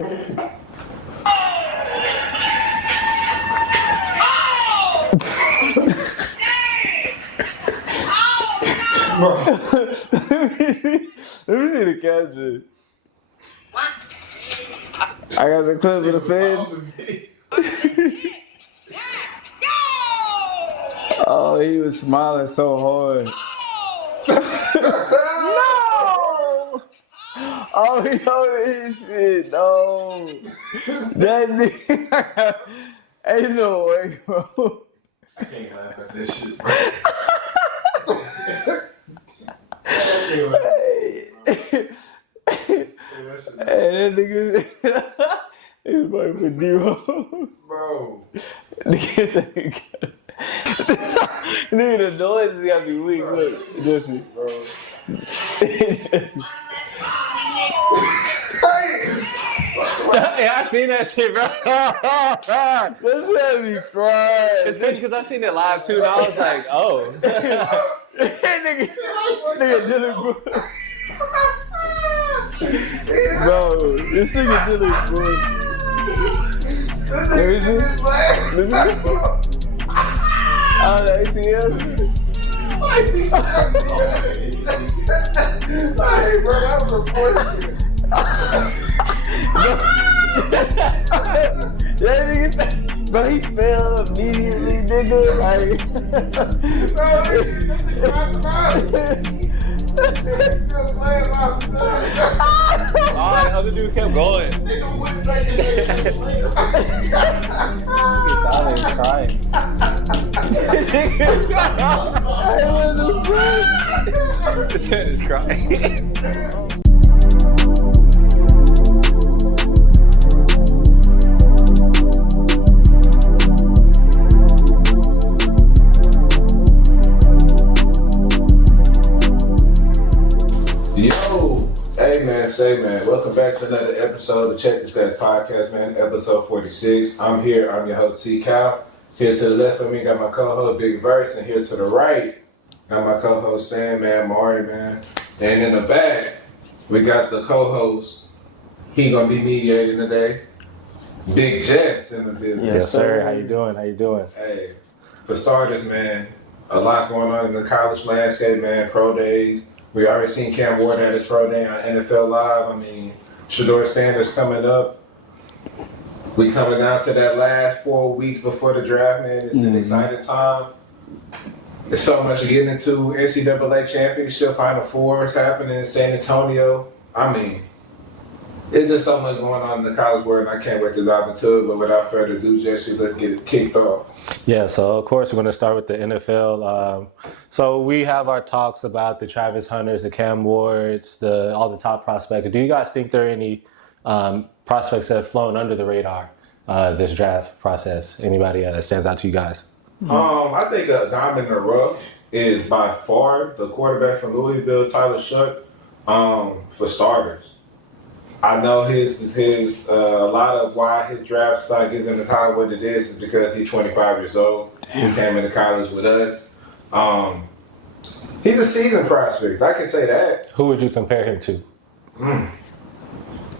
Let me see the caption. I got the clip of the feds. Oh, he was smiling so hard. No! Oh, he holding his shit. No. That nigga. Ain't no way, bro. I can't laugh at this shit, bro. Hey, that nigga. He's like for D-Ro. Bro. Nigga said, nigga, the noise has got to be weak. Look, Jesse. Bro. Jesse. Yeah, I seen that shit, bro. That shit had me crying. It's crazy because I seen it live too, and I was like, oh. nigga Dylan Brooks. Bro, this nigga Dylan Brooks. There is it? Oh, the ACL? Hey, bro, that was a portion. That nigga said, bro, he fell immediately, nigga. Like, Still playing outside. Oh, the other dude kept going. This man is crying. Yo, hey man, say man, welcome back to another episode of Check the Stats Podcast, man, episode 46. I'm here, I'm your host T Cal. Here to the left of me got my co-host Big Verse, and here to the right got my co-host Sam, man, Omari, man. And in the back, we got the co-host, he gonna be mediating today, Big Jess in the building. Yes, sir. How you doing? How you doing? Hey, for starters, man, a lot's going on in the college landscape, man, pro days. We already seen Cam Ward at his pro day on NFL Live. I mean, Shedeur Sanders coming up. We coming down to that last 4 weeks before the draft, man. It's an exciting time. There's so much to get into. NCAA Championship Final Four is happening in San Antonio. I mean, there's just so much going on in the college world, and I can't wait to dive into it. But without further ado, Jesse, let's get it kicked off. Yeah, so of course we're going to start with the NFL. So we have our talks about the Travis Hunters, the Cam Wards, all the top prospects. Do you guys think there are any prospects that have flown under the radar this draft process? Anybody that stands out to you guys? I think a diamond in the rough is by far the quarterback from Louisville, Tyler Shuck. For starters, I know his a lot of why his draft stock is in the college what it is because he's 25 years old. He came into college with us. He's a seasoned prospect. I can say that. Who would you compare him to?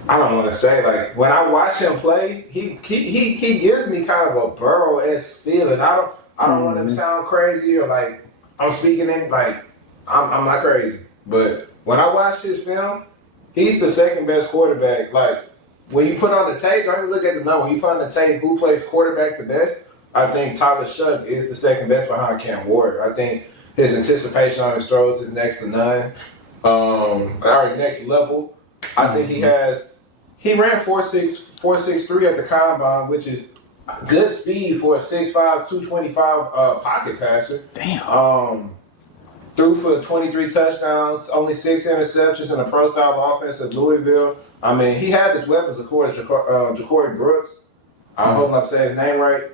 I don't want to say, like, when I watch him play, he gives me kind of a Burrow-esque feeling. I don't want him to sound crazy or like I'm speaking in like I'm not crazy, but when I watch his film, he's the second best quarterback. Like when you put on the tape, don't even look at the number. When you put on the tape, who plays quarterback the best? I think Tyler Shuck is the second best behind Cam Ward. I think his anticipation on his throws is next to none, or next level. I think he ran 4.63 at the combine, which is good speed for a 6'5", 225 pocket passer. Damn. Threw for 23 touchdowns, only 6 interceptions in a pro-style offense at Louisville. I mean, he had his weapons, of course, Ja'Cory Brooks. I hope I'm saying his name right.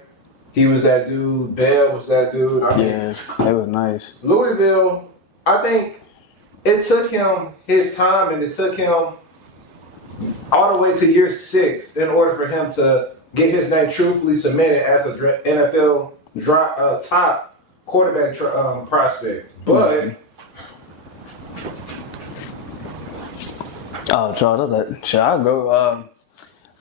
He was that dude. Bell was that dude. Yeah, they were nice. Louisville, I think it took him his time, and it took him all the way to year 6 in order for him to get his name truthfully submitted as an NFL top quarterback prospect. But I'll go.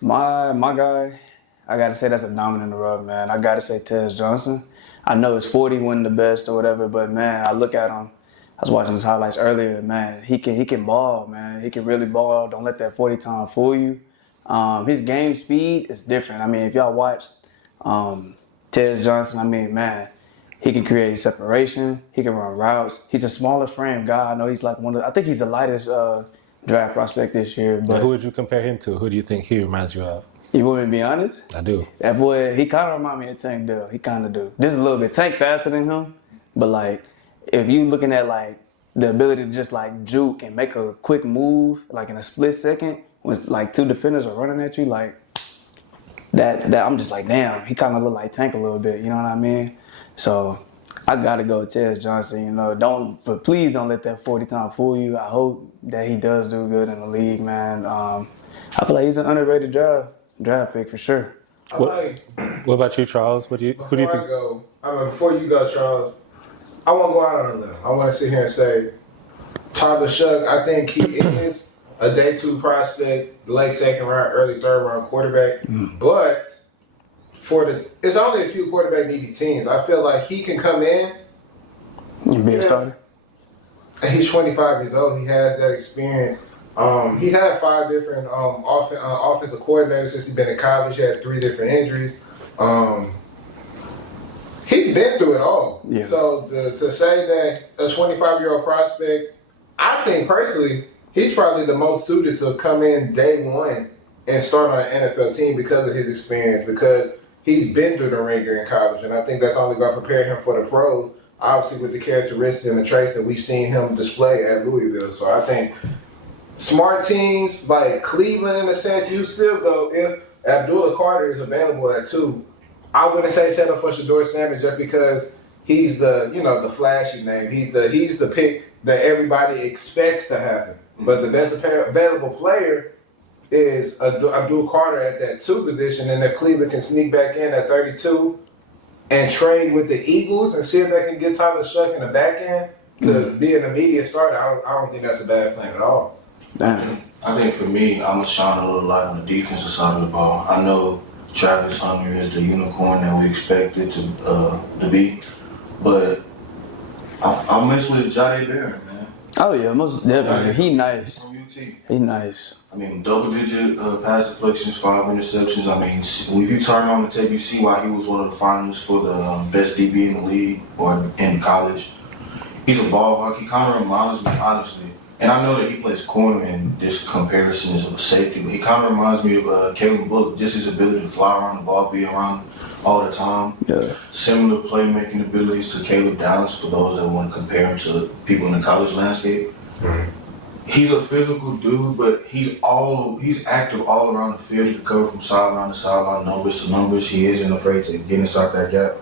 My guy, I gotta say that's a diamond in the rough, man. I gotta say Tez Johnson. I know his 40 wasn't the best or whatever, but man, I look at him. I was watching his highlights earlier, man. He can ball, man. He can really ball. Don't let that 40 time fool you. His game speed is different. I mean, if y'all watched Tez Johnson, I mean, man, he can create separation. He can run routes. He's a smaller frame guy. I know he's like I think he's the lightest draft prospect this year. But who would you compare him to? Who do you think he reminds you of? You want me to be honest? I do. That boy, he kind of remind me of Tank Dell. He kind of do. Just a little bit. Tank faster than him, but like if you looking at like the ability to just like juke and make a quick move like in a split second when like two defenders are running at you like that I'm just like damn. He kind of look like Tank a little bit. You know what I mean? So I gotta go with Tez Johnson. You know, but please don't let that 40 time fool you. I hope that he does do good in the league, man. I feel like he's an underrated draft pick for sure. What about you, Charles? Who do you think? Before you go, Charles, I want to go out on a limb. I want to sit here and say, Tyler Shough, I think he is a day 2 prospect, late 2nd round, early 3rd round quarterback. But it's only a few quarterback needy teams. I feel like he can come in. You be a starter? And he's 25 years old. He has that experience. He had 5 different offensive coordinators since he's been in college. He had 3 different injuries. He's been through it all. Yeah. So to say that a 25-year-old prospect, I think personally, he's probably the most suited to come in day 1 and start on an NFL team because of his experience, because he's been through the ringer in college, and I think that's only going to prepare him for the pros, obviously with the characteristics and the traits that we've seen him display at Louisville. So I think smart teams like Cleveland, in a sense, you still go if Abdullah Carter is available at 2. I wouldn't say settle for Shedeur Sanders just because he's the flashy name. He's the pick that everybody expects to happen. But the best available player is Abdul Carter at that 2 position, and if Cleveland can sneak back in at 32 and trade with the Eagles and see if they can get Tyler Shough in the back end to be an immediate starter, I don't think that's a bad plan at all. Damn. I think for me, I'm going to shine a little light on the defensive side of the ball. I know Travis Hunter is the unicorn that we expected to be, but I mess with Jahdae Barron, man. Oh yeah, most definitely. He nice. From UT. He nice. I mean, double-digit pass deflections, 5 interceptions. I mean, if you turn on the tape, you see why he was one of the finalists for the best DB in the league or in college. He's a ball hawk. He kind of reminds me, honestly, and I know that he plays corner and this comparison is of a safety, but he kind of reminds me of Caleb Bullock, just his ability to fly around the ball, be around all the time. Yeah. Similar playmaking abilities to Caleb Downs for those that want to compare him to people in the college landscape. Mm-hmm. He's a physical dude, but he's active all around the field. He can cover from sideline to sideline, numbers to numbers. He isn't afraid to get inside that gap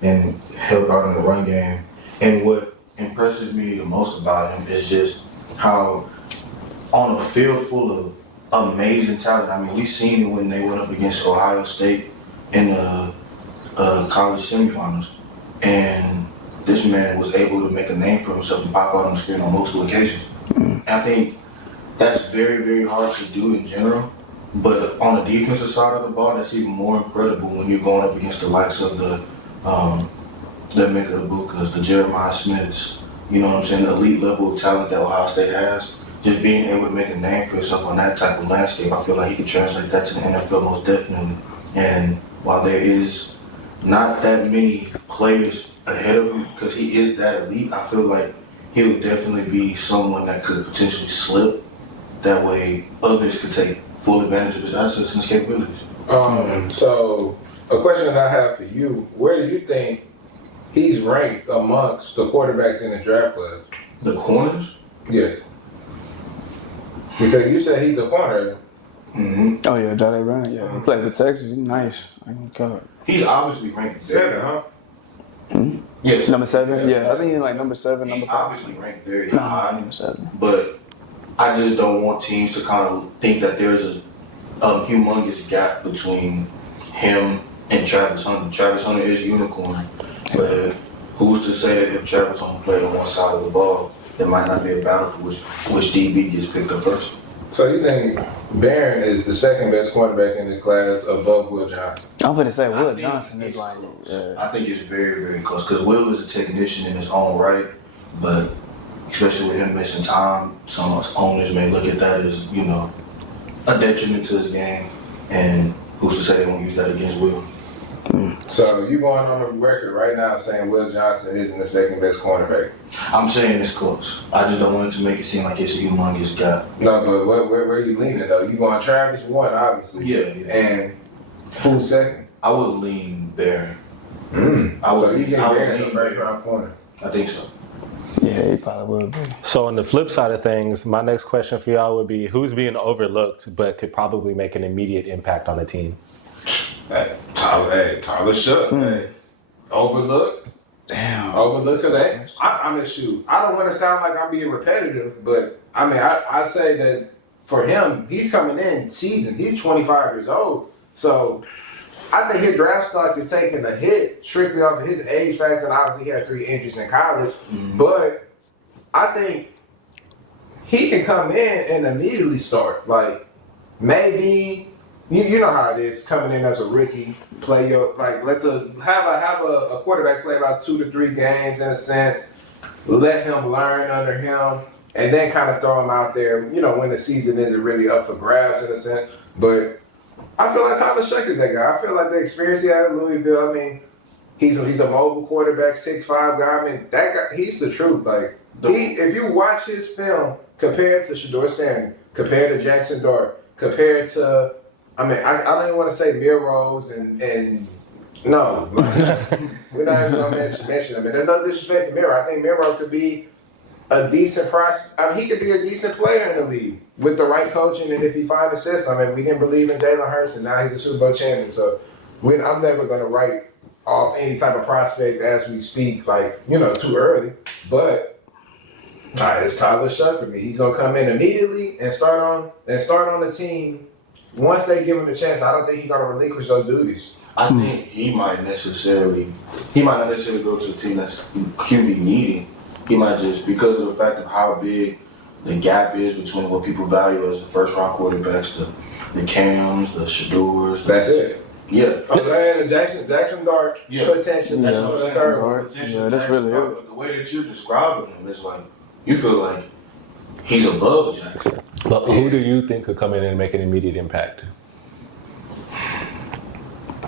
and help out in the run game. And what impresses me the most about him is just how on a field full of amazing talent. I mean, we've seen it when they went up against Ohio State in the college semifinals. And this man was able to make a name for himself and pop out on the screen on multiple occasions. And I think that's very, very hard to do in general. But on the defensive side of the ball, that's even more incredible when you're going up against the likes of the Mika Ibukas, the Jeremiah Smiths, you know what I'm saying, the elite level of talent that Ohio State has. Just being able to make a name for yourself on that type of landscape, I feel like he can translate that to the NFL most definitely. And while there is not that many players ahead of him, because he is that elite, I feel like he would definitely be someone that could potentially slip. That way others could take full advantage of his assets and his capabilities. So a question that I have for you, where do you think he's ranked amongst the quarterbacks in the draft class? The corners? Yeah. Because you said he's a corner. Mm-hmm. Oh yeah, Jahdae Barron. Yeah, he played with Texas. He's nice. I can cut it. He's obviously ranked 7, huh? Mm-hmm. Yes. Number 7? Yeah, I think he's like number 7, he's number 5. obviously ranked very high. Number 7. But I just don't want teams to kind of think that there's a humongous gap between him and Travis Hunter. Travis Hunter is a unicorn. But who's to say that if Travis Hunter played on one side of the ball, there might not be a battle for which DB gets picked up first? So you think Barron is the second best cornerback in the class above Will Johnson? I'm gonna say I Will think Johnson it's is like. close. I think it's very, very close because Will is a technician in his own right, but especially with him missing time, some owners may look at that as, a detriment to his game, and who's to say they won't use that against Will? So you going on the record right now saying Will Johnson isn't the second best cornerback? I'm saying it's close. I just don't want it to make it seem like it's a humongous gap. No, but where are you leaning though? You going Travis one, obviously. Yeah. And who's second? I would lean Barron. So you think Barron's a first round corner? I think so. Yeah, he probably would be. So on the flip side of things, my next question for y'all would be, who's being overlooked but could probably make an immediate impact on the team? Hey, Tyler Shook. Hey. Overlooked. Damn. Overlooked today. I mean, shoot. I don't want to sound like I'm being repetitive, but I mean, I say that for him, he's coming in seasoned. He's 25 years old. So I think his draft stock is taking a hit strictly off of his age factor. And obviously, he had 3 injuries in college. But I think he can come in and immediately start. Like, maybe. You know how it is coming in as a rookie, play your have a quarterback play about 2 to 3 games in a sense, let him learn under him, and then kind of throw him out there. When the season isn't really up for grabs in a sense. But I feel like Tyler Shook is that guy. I feel like the experience he had at Louisville. I mean, he's a mobile quarterback, 6'5" guy. I mean, that guy, he's the truth. Like if you watch his film compared to Shedeur Sanders, compared to Jackson Dart, compared to I don't even want to say Milroe and no, we're not even going to mention him. And there's no disrespect to Milroe. I think Milroe could be a decent price. He could be a decent player in the league with the right coaching and if he finds the system. We didn't believe in Jalen Hurts and now he's a Super Bowl champion. So I'm never going to write off any type of prospect as we speak, too early. But it's Tyler Shook for me. He's going to come in immediately and start on the team. Once they give him the chance, I don't think he's going to relinquish those duties. I think he might not necessarily go to a team that's QB needy. He might just, because of the fact of how big the gap is between what people value as the first round quarterbacks, the Cams, the Shedeurs. That's it. Yeah. And the Jackson Dart potential. That's what I'm saying. Dart. Potential Yeah, that's really it. But the way that you're describing him is like, you feel like he's above Jackson. But who do you think could come in and make an immediate impact?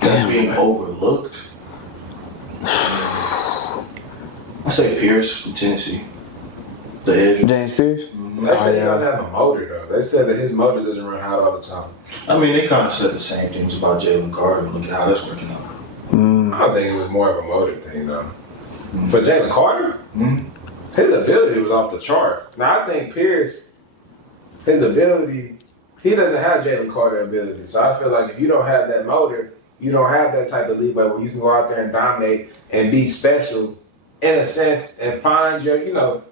That's being overlooked. I say Pierce from Tennessee. The edge. James Pierce? They said he doesn't have a motor, though. They said that his motor doesn't run hot all the time. They kind of said the same things about Jalen Carter. Look at how that's working out. I think it was more of a motor thing, though. For Jalen Carter, his ability was off the chart. Now, I think Pierce, his ability, he doesn't have Jalen Carter ability. So I feel like if you don't have that motor, you don't have that type of leeway where you can go out there and dominate and be special in a sense and find your, he doesn't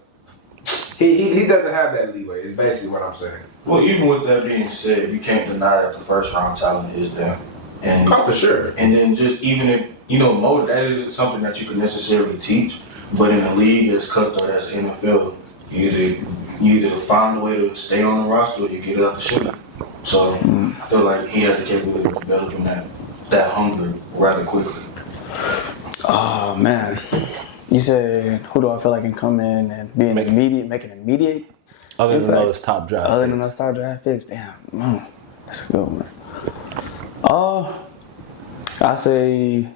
have that leeway. Is basically what I'm saying. Well, even with that being said, you can't deny that the first round talent is there. And for sure. And then just even if, motor, that isn't something that you can necessarily teach. But in a league as cutthroat as the NFL, you either find a way to stay on the roster or you get it out the shit. So I feel like he has the capability of developing that hunger rather quickly. Oh man, you said who do I feel like can come in and be make an immediate? Other than those top draft picks. Other than those top draft picks, damn, man, that's a good one. I say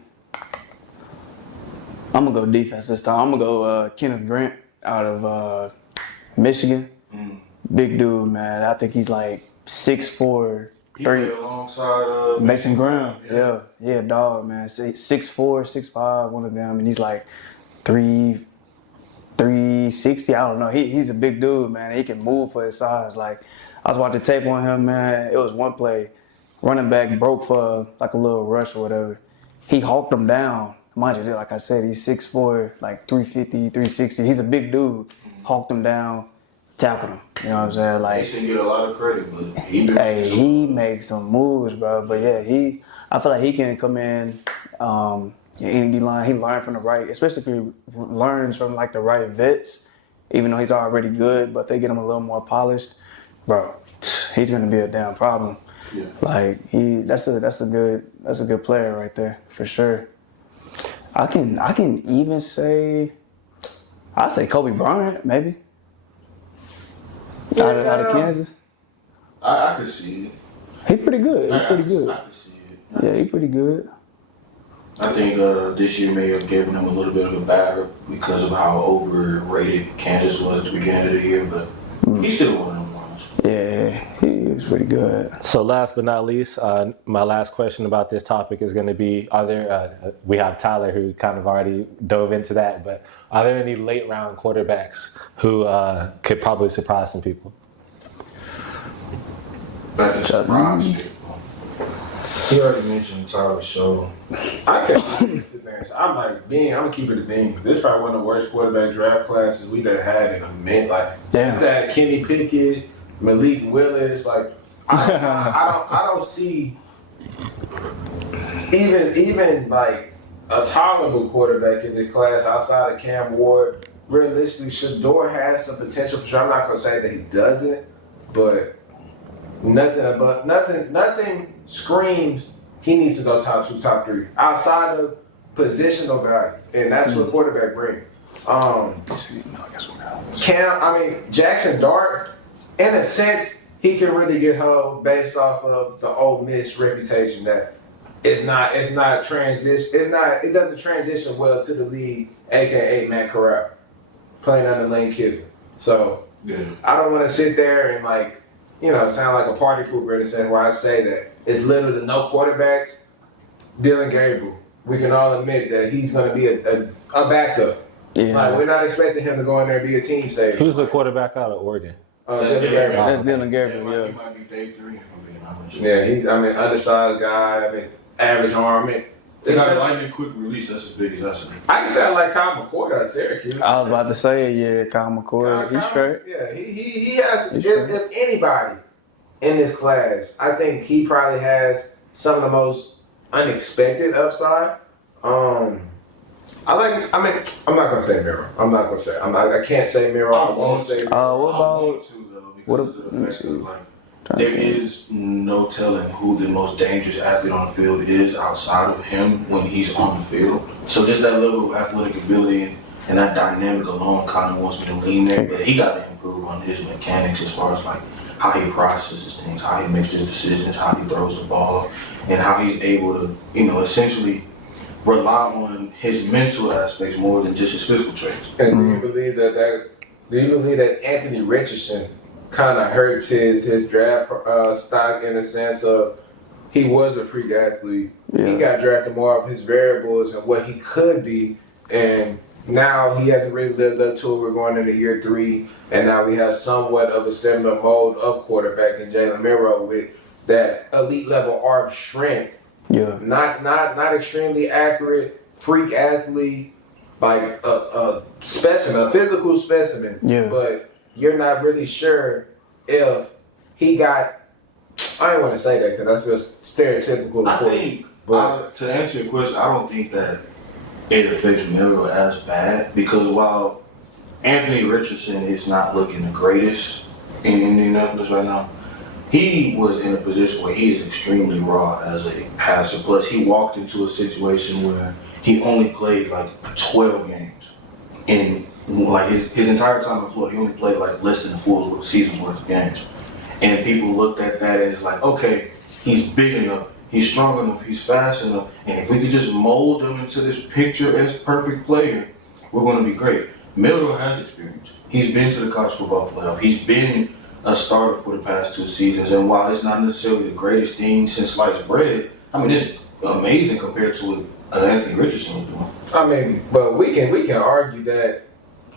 I'm gonna go defense this time. I'm gonna go Kenneth Grant out of Michigan. Big dude, man. I think he's like 6'4", He played alongside Mason Graham. Yeah, dog, man. 6'4", 6'5", one of them, and he's like 360. I don't know. He's a big dude, man. He can move for his size. Like I was watching tape on him, man. It was one play, running back broke for like a little rush or whatever. He hawked him down. Mind you, like I said, he's 6'4", like 350, 360. He's a big dude. Hawked him down, tackled him. You know what I'm saying? Like, he should get a lot of credit, but he makes some moves, bro. But yeah, I feel like he can come in, in the line. He learned from the right, especially if he learns from like the right vets, even though he's already good, but they get him a little more polished, bro. he's gonna be a damn problem. Yeah. Like that's a good player right there for sure. I can even say I'd say Kobe Bryant maybe out of Kansas. I could see it. He pretty good. I could see it. Yeah, he pretty good. I think this year may have given him a little bit of a bad because of how overrated Kansas was at the beginning of the year, but he's still one of them ones. Yeah, he is pretty good. So last but not least, my last question about this topic is going to be: are there? We have Tyler who kind of already dove into that, but are there any late round quarterbacks who could probably surprise some people? That can surprise people. He already mentioned Tyler Show. I can't sit there and say, I'm gonna keep it a bean. This is probably one of the worst quarterback draft classes we've ever had in a minute. Like, since that Kenny Pickett, Malik Willis, like, I don't see even like a tolerable quarterback in this class outside of Cam Ward. Realistically, Shador has some potential for sure. I'm not gonna say that he doesn't, but nothing screams he needs to go top 2, top 3 outside of positional value, and that's what quarterback brings. Jackson Dart, in a sense, he can really get held based off of the Ole Miss reputation that it doesn't transition well to the league, aka Matt Corral, playing under Lane Kiffin. So I don't want to sit there and sound like a party pooper and say why I say that. It's literally no quarterbacks. Dylan Gabriel, we can all admit that he's going to be a backup. Yeah. Like, we're not expecting him to go in there and be a team saver. Who's the quarterback out of Oregon? That's Dylan Gabriel. He might be day 3 if I'm being honest. Yeah, he's undersized guy. Average arm. They got a lightning quick release. That's as big as that's. I can say I like Kyle McCord out of Syracuse. I was about to say, Kyle McCord. He's straight. Yeah, he has. If anybody in this class, I think he probably has some of the most unexpected upside. I'm not gonna say Miro. I can't say Miro. I won't say. There is no telling who the most dangerous athlete on the field is outside of him when he's on the field. So just that level of athletic ability and that dynamic alone kind of wants me to lean there. But he got to improve on his mechanics as far as how he processes things, how he makes his decisions, how he throws the ball, and how he's able to, essentially rely on his mental aspects more than just his physical traits. And do you believe that Anthony Richardson kind of hurts his draft stock in the sense of he was a freak athlete. Yeah. He got drafted more of his variables and what he could be, and now he hasn't really lived up to it. We're going into year 3, and now we have somewhat of a similar mode of quarterback in Jalen Milroe with that elite level arm strength. Yeah, not extremely accurate, freak athlete, like a specimen, a physical specimen. Yeah, but you're not really sure if he got. I don't want to say that because that's stereotypical. I think, to answer your question, I don't think that it affects Milroe as bad because while Anthony Richardson is not looking the greatest in Indianapolis right now, he was in a position where he is extremely raw as a passer. Plus, he walked into a situation where he only played 12 games in. His entire time on the floor, he only played less than a full season's worth of games. And people looked at that as okay, he's big enough, he's strong enough, he's fast enough, and if we could just mold him into this picturesque perfect player, we're going to be great. Milroe has experience. He's been to the college football playoff. He's been a starter for the past 2 seasons, and while it's not necessarily the greatest thing since sliced bread, it's amazing compared to what Anthony Richardson was doing. But we can argue that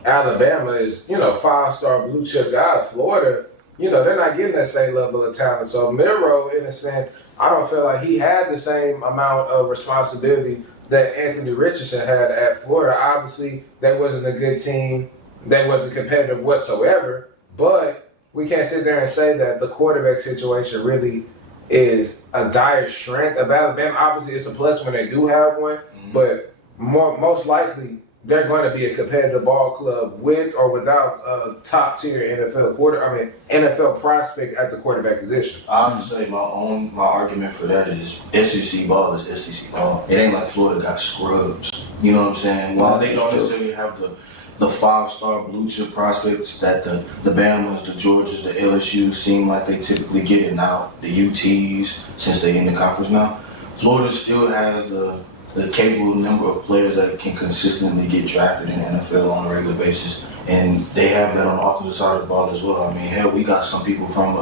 Alabama is, 5-star blue chip guy. Florida, they're not getting that same level of talent. So Milroe, in a sense, I don't feel like he had the same amount of responsibility that Anthony Richardson had at Florida. Obviously, that wasn't a good team. They wasn't competitive whatsoever. But we can't sit there and say that the quarterback situation really is a dire strength of Alabama. Obviously, it's a plus when they do have one. Mm-hmm. But most likely, they're going to be a competitive ball club with or without a top tier NFL prospect at the quarterback position. I would say my argument for that is SEC ball is SEC ball. It ain't like Florida got scrubs. You know what I'm saying? While they don't necessarily have the 5-star blue chip prospects that the Bamas, the Georgias, the LSU seem like they typically get it now, the UTs, since they're in the conference now, Florida still has the capable number of players that can consistently get drafted in the NFL on a regular basis. And they have that on the offensive side of the ball as well. I mean, hell, we got some people from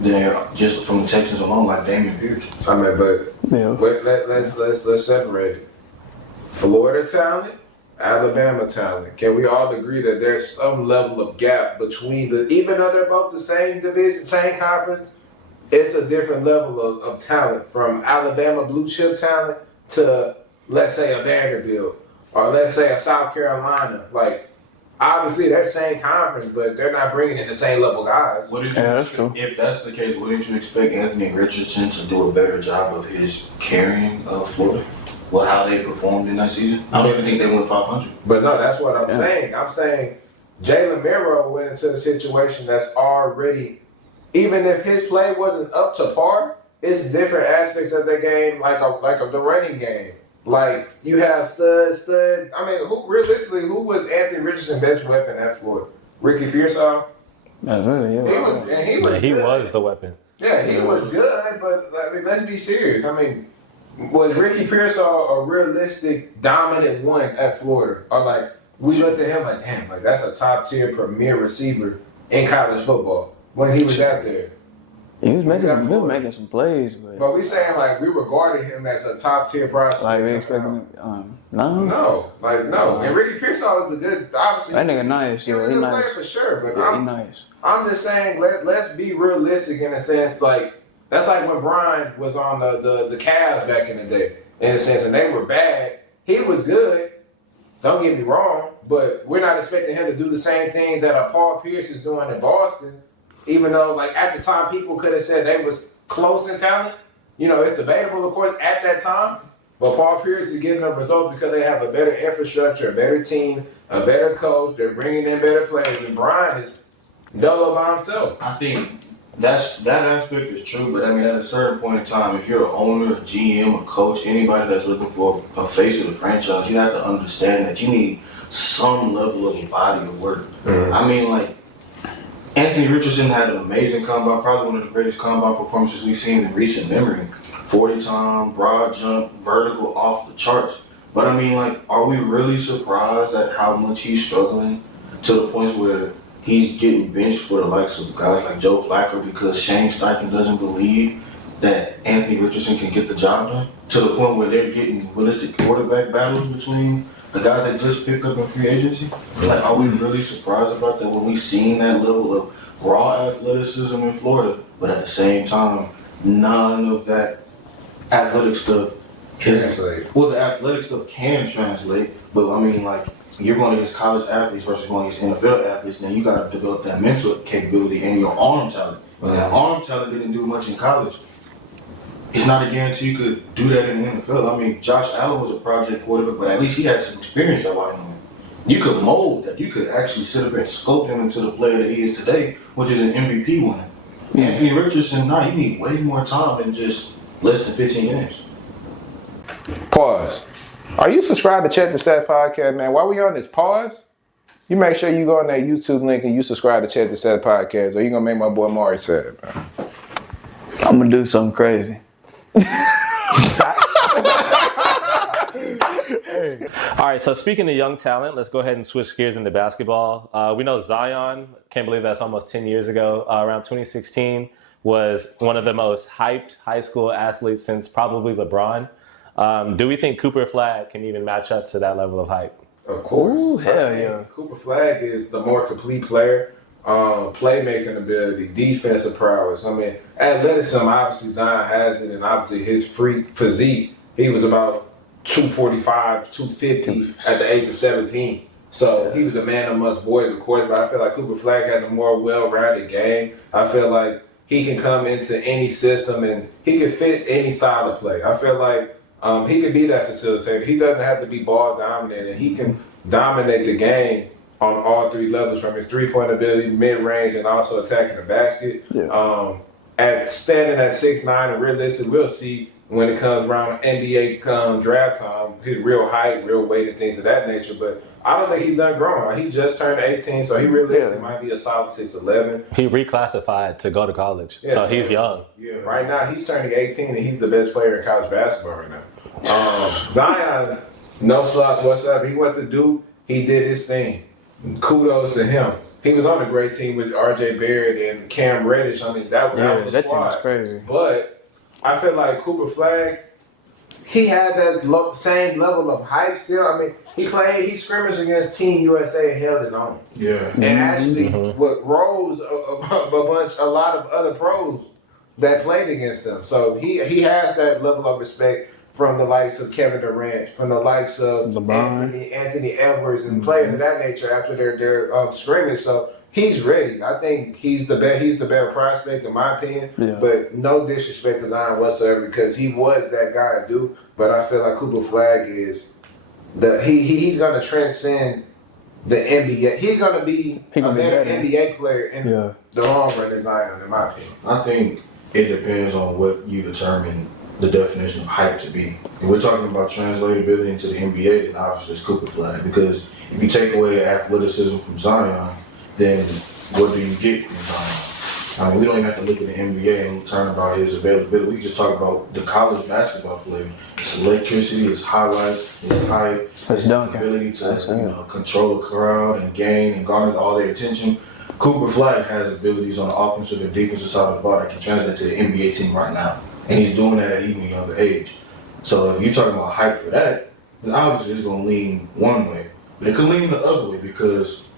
there just from the Texans alone, like Damian Pierce. I mean, let's separate it. Florida talent, Alabama talent. Can we all agree that there's some level of gap between even though they're both the same division, same conference, it's a different level of talent from Alabama blue chip talent to, let's say, a Vanderbilt or let's say a South Carolina. Like, obviously they're the same conference, but they're not bringing in the same level guys. That's true. If that's the case, wouldn't you expect Anthony Richardson to do a better job of his carrying of Florida? Well, how they performed in that season? I don't even think they went 500. But no, that's what I'm saying. I'm saying Jalen Milroe went into a situation that's already, even if his play wasn't up to par, it's different aspects of the game, like the running game. Like, you have stud. I mean, who was Anthony Richardson's best weapon at Florida? Ricky Pearsall? That's really it. He was the weapon. Yeah, he was good, but I mean, let's be serious. I mean, was Ricky Pearsall a realistic dominant one at Florida? Or like, we looked at him like, damn, like that's a top tier premier receiver in college football when he was out there. He was making some plays, but we saying like we regarded him as a top tier prospect. Like we expecting no. And Ricky Pearsall is a good, obviously. That nigga nice, he was a good player for sure. But he nice. I'm just saying let's be realistic in a sense. Like that's like when Brian was on the Cavs back in the day, in a sense, and they were bad. He was good. Don't get me wrong, but we're not expecting him to do the same things that Paul Pierce is doing in Boston. Even though, like, at the time, people could have said they was close in talent. You know, it's debatable, of course, at that time. But Paul Pierce is getting the results because they have a better infrastructure, a better team, a better coach. They're bringing in better players. And Brian is dolo by himself. I think that aspect is true, but I mean, at a certain point in time, if you're an owner, a GM, a coach, anybody that's looking for a face of the franchise, you have to understand that you need some level of a body of work. Mm-hmm. I mean, like, Anthony Richardson had an amazing combine, probably one of the greatest combine performances we've seen in recent memory. 40 time, broad jump, vertical, off the charts. But I mean, like, are we really surprised at how much he's struggling to the point where he's getting benched for the likes of guys like Joe Flacco because Shane Steichen doesn't believe that Anthony Richardson can get the job done? To the point where they're getting realistic quarterback battles between the guys that just picked up in free agency? Like, are we really surprised about that when we've seen that level of raw athleticism in Florida, but at the same time, none of that athletic stuff translate? Well, the athletic stuff can translate, but I mean, like, you're going against college athletes versus going against NFL athletes, then you got to develop that mental capability and your arm talent. When that arm talent didn't do much in college, it's not a guarantee you could do that in the NFL. I mean, Josh Allen was a project quarterback, but at least he had some experience at Wyoming. You could mold that. You could actually sit up and sculpt him into the player that he is today, which is an MVP winner. Anthony Richardson, you need way more time than just less than 15 games. Pause. Are you subscribed to Check the Stat Podcast, man? While we on this pause, you make sure you go on that YouTube link and you subscribe to Check the Stat Podcast, or you're going to make my boy Omari sad, man. I'm going to do something crazy. All right, so speaking of young talent, let's go ahead and switch gears into basketball. We know Zion, can't believe that's almost 10 years ago, around 2016, was one of the most hyped high school athletes since probably LeBron. Do we think Cooper Flagg can even match up to that level of hype? Of course. Ooh, hell yeah. Cooper Flagg is the more complete player. Playmaking ability, defensive prowess. I mean, athleticism, obviously Zion has it, and obviously his freak physique, he was about 245, 250 at the age of 17. So he was a man amongst boys, of course, but I feel like Cooper Flagg has a more well-rounded game. I feel like he can come into any system and he can fit any style of play. I feel like He can be that facilitator. He doesn't have to be ball dominant, and he can dominate the game on all three levels, from his three-point ability, mid-range, and also attacking the basket. Yeah. At standing at 6'9", and realistic, we'll see when it comes around NBA draft time, his real height, real weight, and things of that nature. But I don't think he's done growing. He just turned 18, so he realistically might be a solid 6'11". He reclassified to go to college, so he's young. Yeah. Right now, he's turning 18, and he's the best player in college basketball right now. Zion, no slouch whatsoever. He went to Duke. He did his thing. Kudos to him. He was on a great team with R.J. Barrett and Cam Reddish. I mean, that was that squad. team was crazy. But I feel like Cooper Flagg, he had that same level of hype still. I mean, he scrimmaged against Team USA and held his own. Yeah. And actually, rose a lot of other pros that played against him. So he has that level of respect from the likes of Kevin Durant, from the likes of LeBron. Anthony Edwards, and players of that nature after their scrimmage. So he's ready. I think he's the better prospect in my opinion. Yeah. But no disrespect to Zion whatsoever, because he was that guy to do. But I feel like Cooper Flagg is he's gonna transcend the NBA. He's gonna be a better NBA player in the long run than Zion, in my opinion. I think it depends on what you determine the definition of hype to be. If we're talking about translatability into the NBA, then obviously it's Cooper Flagg. Because if you take away athleticism from Zion, then what do you get from Zion? I mean, we don't even have to look at the NBA and turn about his availability. We can just talk about the college basketball player. It's electricity, it's highlights, it's height, it's ability to control a crowd and gain and garner all their attention. Cooper Flagg has abilities on the offensive and defensive side of the ball that can translate to the NBA team right now. And he's doing that at even younger age. So if you're talking about hype for that, then obviously it's going to lean one way. But it could lean the other way, because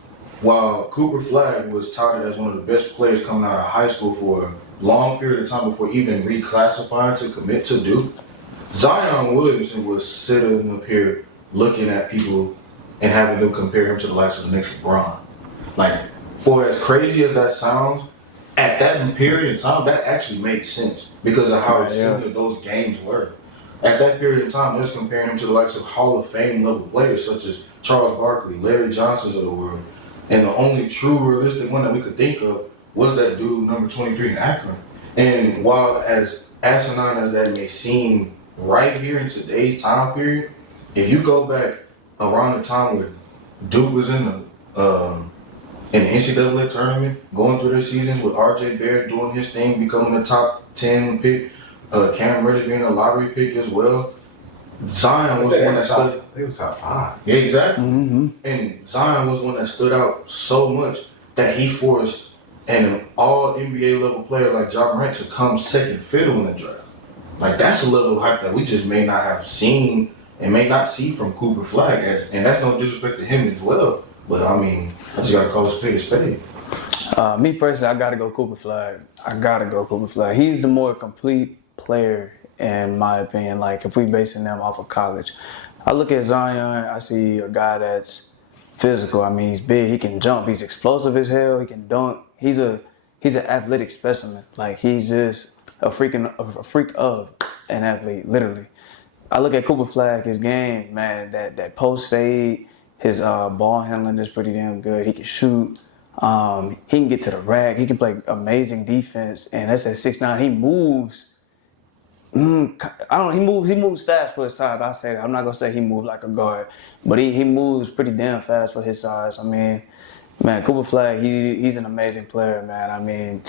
while Cooper Flagg was touted as one of the best players coming out of high school for a long period of time before even reclassifying to commit to Duke, Zion Williamson was sitting up here looking at people and having them compare him to the likes of the next LeBron. Like, for as crazy as that sounds, at that period of time, that actually made sense because of how similar those games were. At that period of time, they was comparing him to the likes of Hall of Fame level players such as Charles Barkley, Larry Johnsons of the world. And the only true realistic one that we could think of was that dude, number 23 in Akron. And while as asinine as that may seem right here in today's time period, if you go back around the time where Duke was in the NCAA tournament, going through their seasons with R.J. Barrett doing his thing, becoming a top 10 pick, Cam Reddish being a lottery pick as well. Zion was one that stood. He was top 5. Yeah, exactly. And Zion was one that stood out so much that he forced an all NBA level player like Ja Morant to come second fiddle in the draft. Like, that's a level of hype that we just may not have seen and may not see from Cooper Flagg. And that's no disrespect to him as well. But I mean, I just gotta call his spade. Me personally, I gotta go Cooper Flagg. He's the more complete player in my opinion. Like, if we basing them off of college, I look at Zion, I see a guy that's physical. I mean, he's big, he can jump, he's explosive as hell, he can dunk. He's an athletic specimen. Like, he's just a freak of an athlete, literally. I look at Cooper Flagg, his game, man, that post fade. His ball handling is pretty damn good. He can shoot. He can get to the rack. He can play amazing defense. And that's at 6'9". He moves. He moves fast for his size. I say that. I'm not gonna say he moves like a guard, but he moves pretty damn fast for his size. I mean, man, Cooper Flagg, he's an amazing player, man. I mean,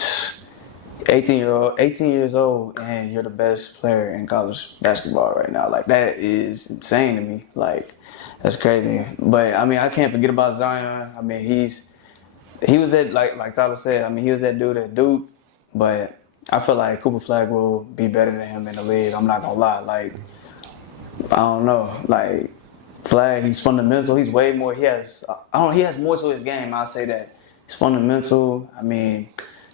18 years old, and you're the best player in college basketball right now. Like, that is insane to me. Like, that's crazy. But I mean, I can't forget about Zion. I mean, he was that, like Tyler said, I mean, he was that dude at Duke, but I feel like Cooper Flagg will be better than him in the league. I'm not gonna lie. Like, I don't know. Like, Flagg, he's fundamental. He's way more. He has more to his game. I'll say that. He's fundamental. I mean.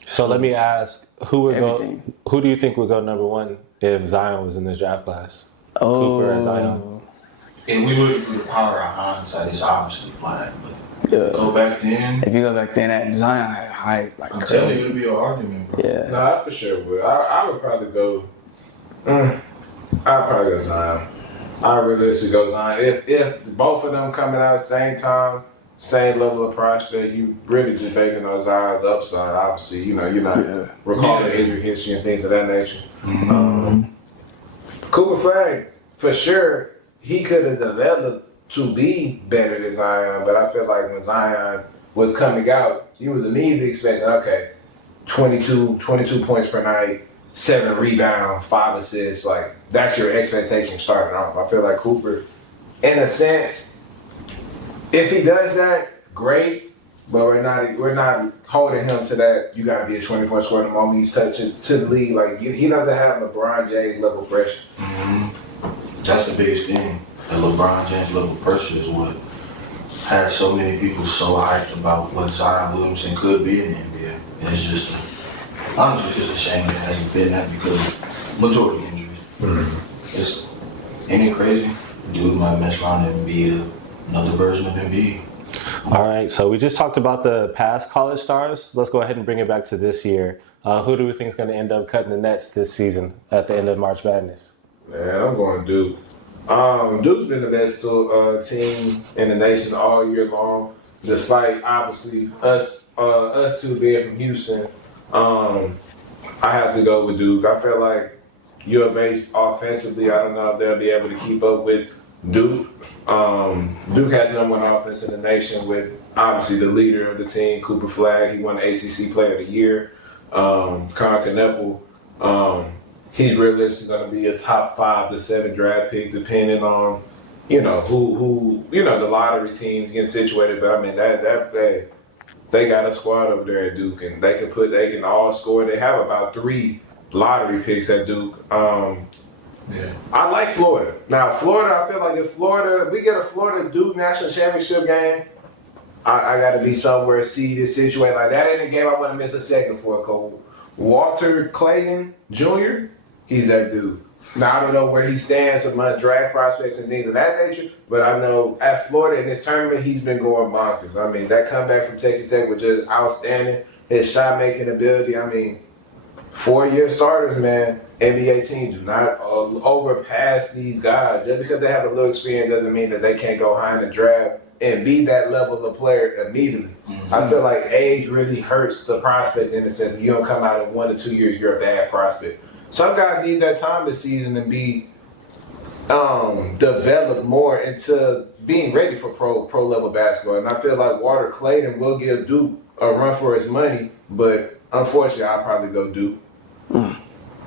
So let me ask, who do you think would go number one if Zion was in this draft class? Cooper or Zion? And we look through the power of hindsight, it's obviously Flagg, but go back then. If you go back then, that Zion had hype. Like, I'm telling you, it'll be an argument, bro. Yeah. No, I for sure would. I would probably go. I'll probably go Zion. I realistically go Zion. If both of them coming out at the same time, same level of prospect, you really just banking on Zion's upside. Obviously, you're not recalling injury history and things of that nature. Cooper Flagg, for sure, he could have developed to be better than Zion, but I feel like when Zion was coming out, you was immediately expecting, okay, 22 points per night, 7 rebounds, 5 assists. Like, that's your expectation starting off. I feel like Cooper, in a sense, if he does that, great. But we're not holding him to that. You got to be a 20-point scorer the moment he's touching to the league. Like, he doesn't have LeBron James level pressure. That's the biggest thing. The LeBron James level pressure is what had so many people so hyped about what Zion Williamson could be in the NBA. And it's just, honestly, it's just a shame it hasn't been that because majority injuries. It's, ain't it crazy? Dude might mess around and be another version of Embiid. All right, so we just talked about the past college stars. Let's go ahead and bring it back to this year. Who do we think is going to end up cutting the nets this season at the end of March Madness? Man, I'm going Duke. Duke's been the best team in the nation all year long, despite obviously us two being from Houston. I have to go with Duke. I feel like U of H offensively, I don't know if they'll be able to keep up with Duke. Duke has number 1 offense in the nation with obviously the leader of the team, Cooper Flagg. He won the ACC Player of the Year. Connor Kneppel. He's realistically going to be a top 5 to 7 draft pick, depending on who the lottery teams get situated. But I mean they got a squad over there at Duke, and they can all score. They have about 3 lottery picks at Duke. I like Florida. Now, Florida, I feel like if we get a Florida-Duke national championship game, I got to be somewhere seeded, situated. Like, that ain't a game I want to miss a second for. Cause Walter Clayton Jr., he's that dude. Now, I don't know where he stands among draft prospects and things of that nature, but I know at Florida in this tournament, he's been going bonkers. I mean, that comeback from Texas Tech was just outstanding. His shot-making ability, I mean, 4-year starters, man. NBA teams do not overpass these guys. Just because they have a little experience doesn't mean that they can't go high in the draft and be that level of player immediately. I feel like age really hurts the prospect in the sense that you don't come out in 1 to 2 years, you're a bad prospect. Some guys need that time this season to be developed more into being ready for pro level basketball. And I feel like Walter Clayton will give Duke a run for his money, but unfortunately, I'll probably go Duke.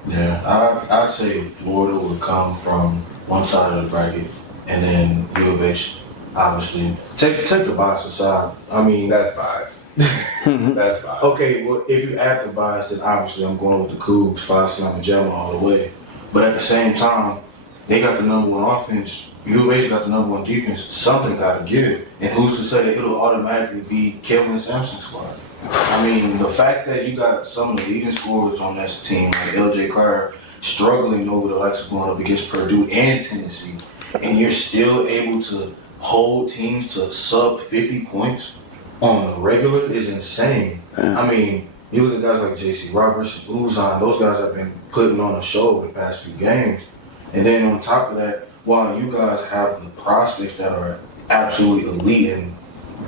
Yeah, I'd say Florida would come from one side of the bracket, and then U of H, obviously. Take the bias aside. I mean, That's biased. That's biased. okay, well, if you add the bias, then obviously I'm going with the Cougs, 5-slam and Gemma all the way. But at the same time, they got the number 1 offense. U of H got the number 1 defense. Something got to give. And who's to say that it'll automatically be Kelvin Sampson's squad? I mean, the fact that you got some of the leading scorers on this team, like L.J. Cryer, struggling over the likes of going up against Purdue and Tennessee, and you're still able to hold teams to sub 50 points on the regular is insane. I mean, you look at guys like J.C. Roberts, Uzan, those guys have been putting on a show over the past few games. And then on top of that, while you guys have the prospects that are absolutely elite and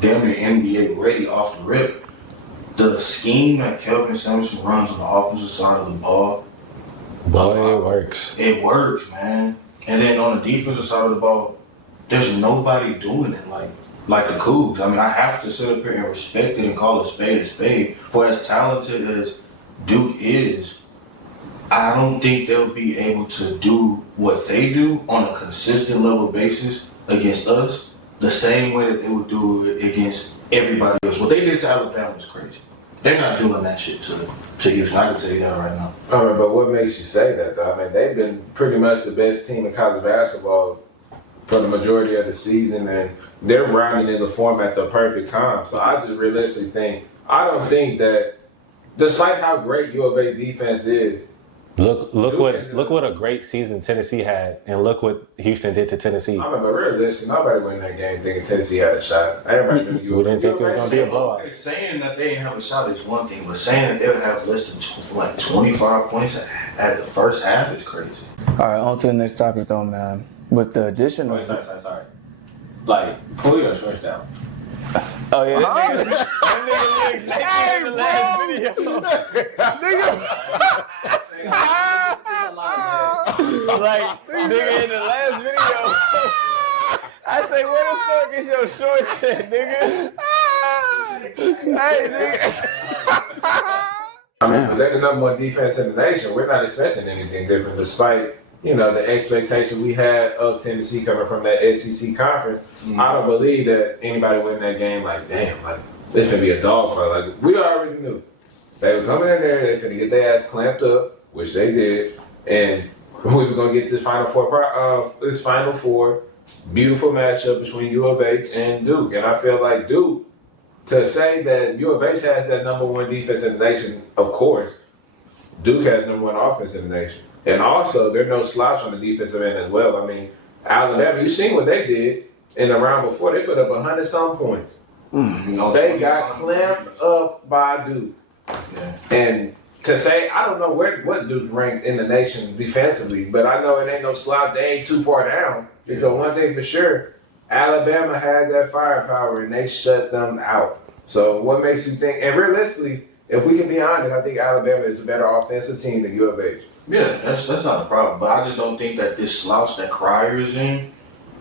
damn near NBA ready off the rip, the scheme that Kelvin Sampson runs on the offensive side of the ball, Boy, it works. It works, man. And then on the defensive side of the ball, there's nobody doing it like the Cougs. I mean, I have to sit up here and respect it and call a spade. For as talented as Duke is, I don't think they'll be able to do what they do on a consistent level basis against us the same way that they would do it against everybody else. What they did to Alabama was crazy. They're not doing that shit to Houston. I can tell you that right now. I mean, but what makes you say that, though? I mean, they've been pretty much the best team in college basketball for the majority of the season, and they're rounding in the form at the perfect time. So I just realistically think, I don't think that, despite how great U of H defense is, Look what a great season Tennessee had, and look what Houston did to Tennessee. I mean, but realistically, nobody went in that game thinking Tennessee had a shot. Everybody knew We didn't think it was going to be a blowout. Saying that they didn't have a shot is one thing, but saying that they'll have less than 25 points at the first half is crazy. All right, on to the next topic though, man. With the addition of Sorry. Like, pull your shorts down. oh yeah, that nigga looked naked in the last video. Like nigga in the last video. I say, where the fuck is your shorts at, nigga? Hey, nigga. I mean, they're the number one defense in the nation. We're not expecting anything different, despite the expectation we had of Tennessee coming from that SEC conference. I don't believe that anybody win that game like, damn, like this finna be a dogfight. Like we already knew they were coming in there. They finna get their ass clamped up, which they did, and we were gonna get this Final Four. Beautiful matchup between U of H and Duke, and I feel like Duke. To say that U of H has that number one defense in the nation, of course, Duke has number one offense in the nation. And also, there's no slouch on the defensive end as well. I mean, Alabama, you seen what they did in the round before. They put up 100-some points. They got clamped up by Duke. Yeah. And to say, I don't know what Duke's ranked in the nation defensively, but I know it ain't no slouch. They ain't too far down. Because one thing for sure, Alabama had that firepower and they shut them out. So what makes you think? And realistically, if we can be honest, I think Alabama is a better offensive team than U of H. Yeah, that's not a problem. But I just don't think that this slouch that Cryer is in,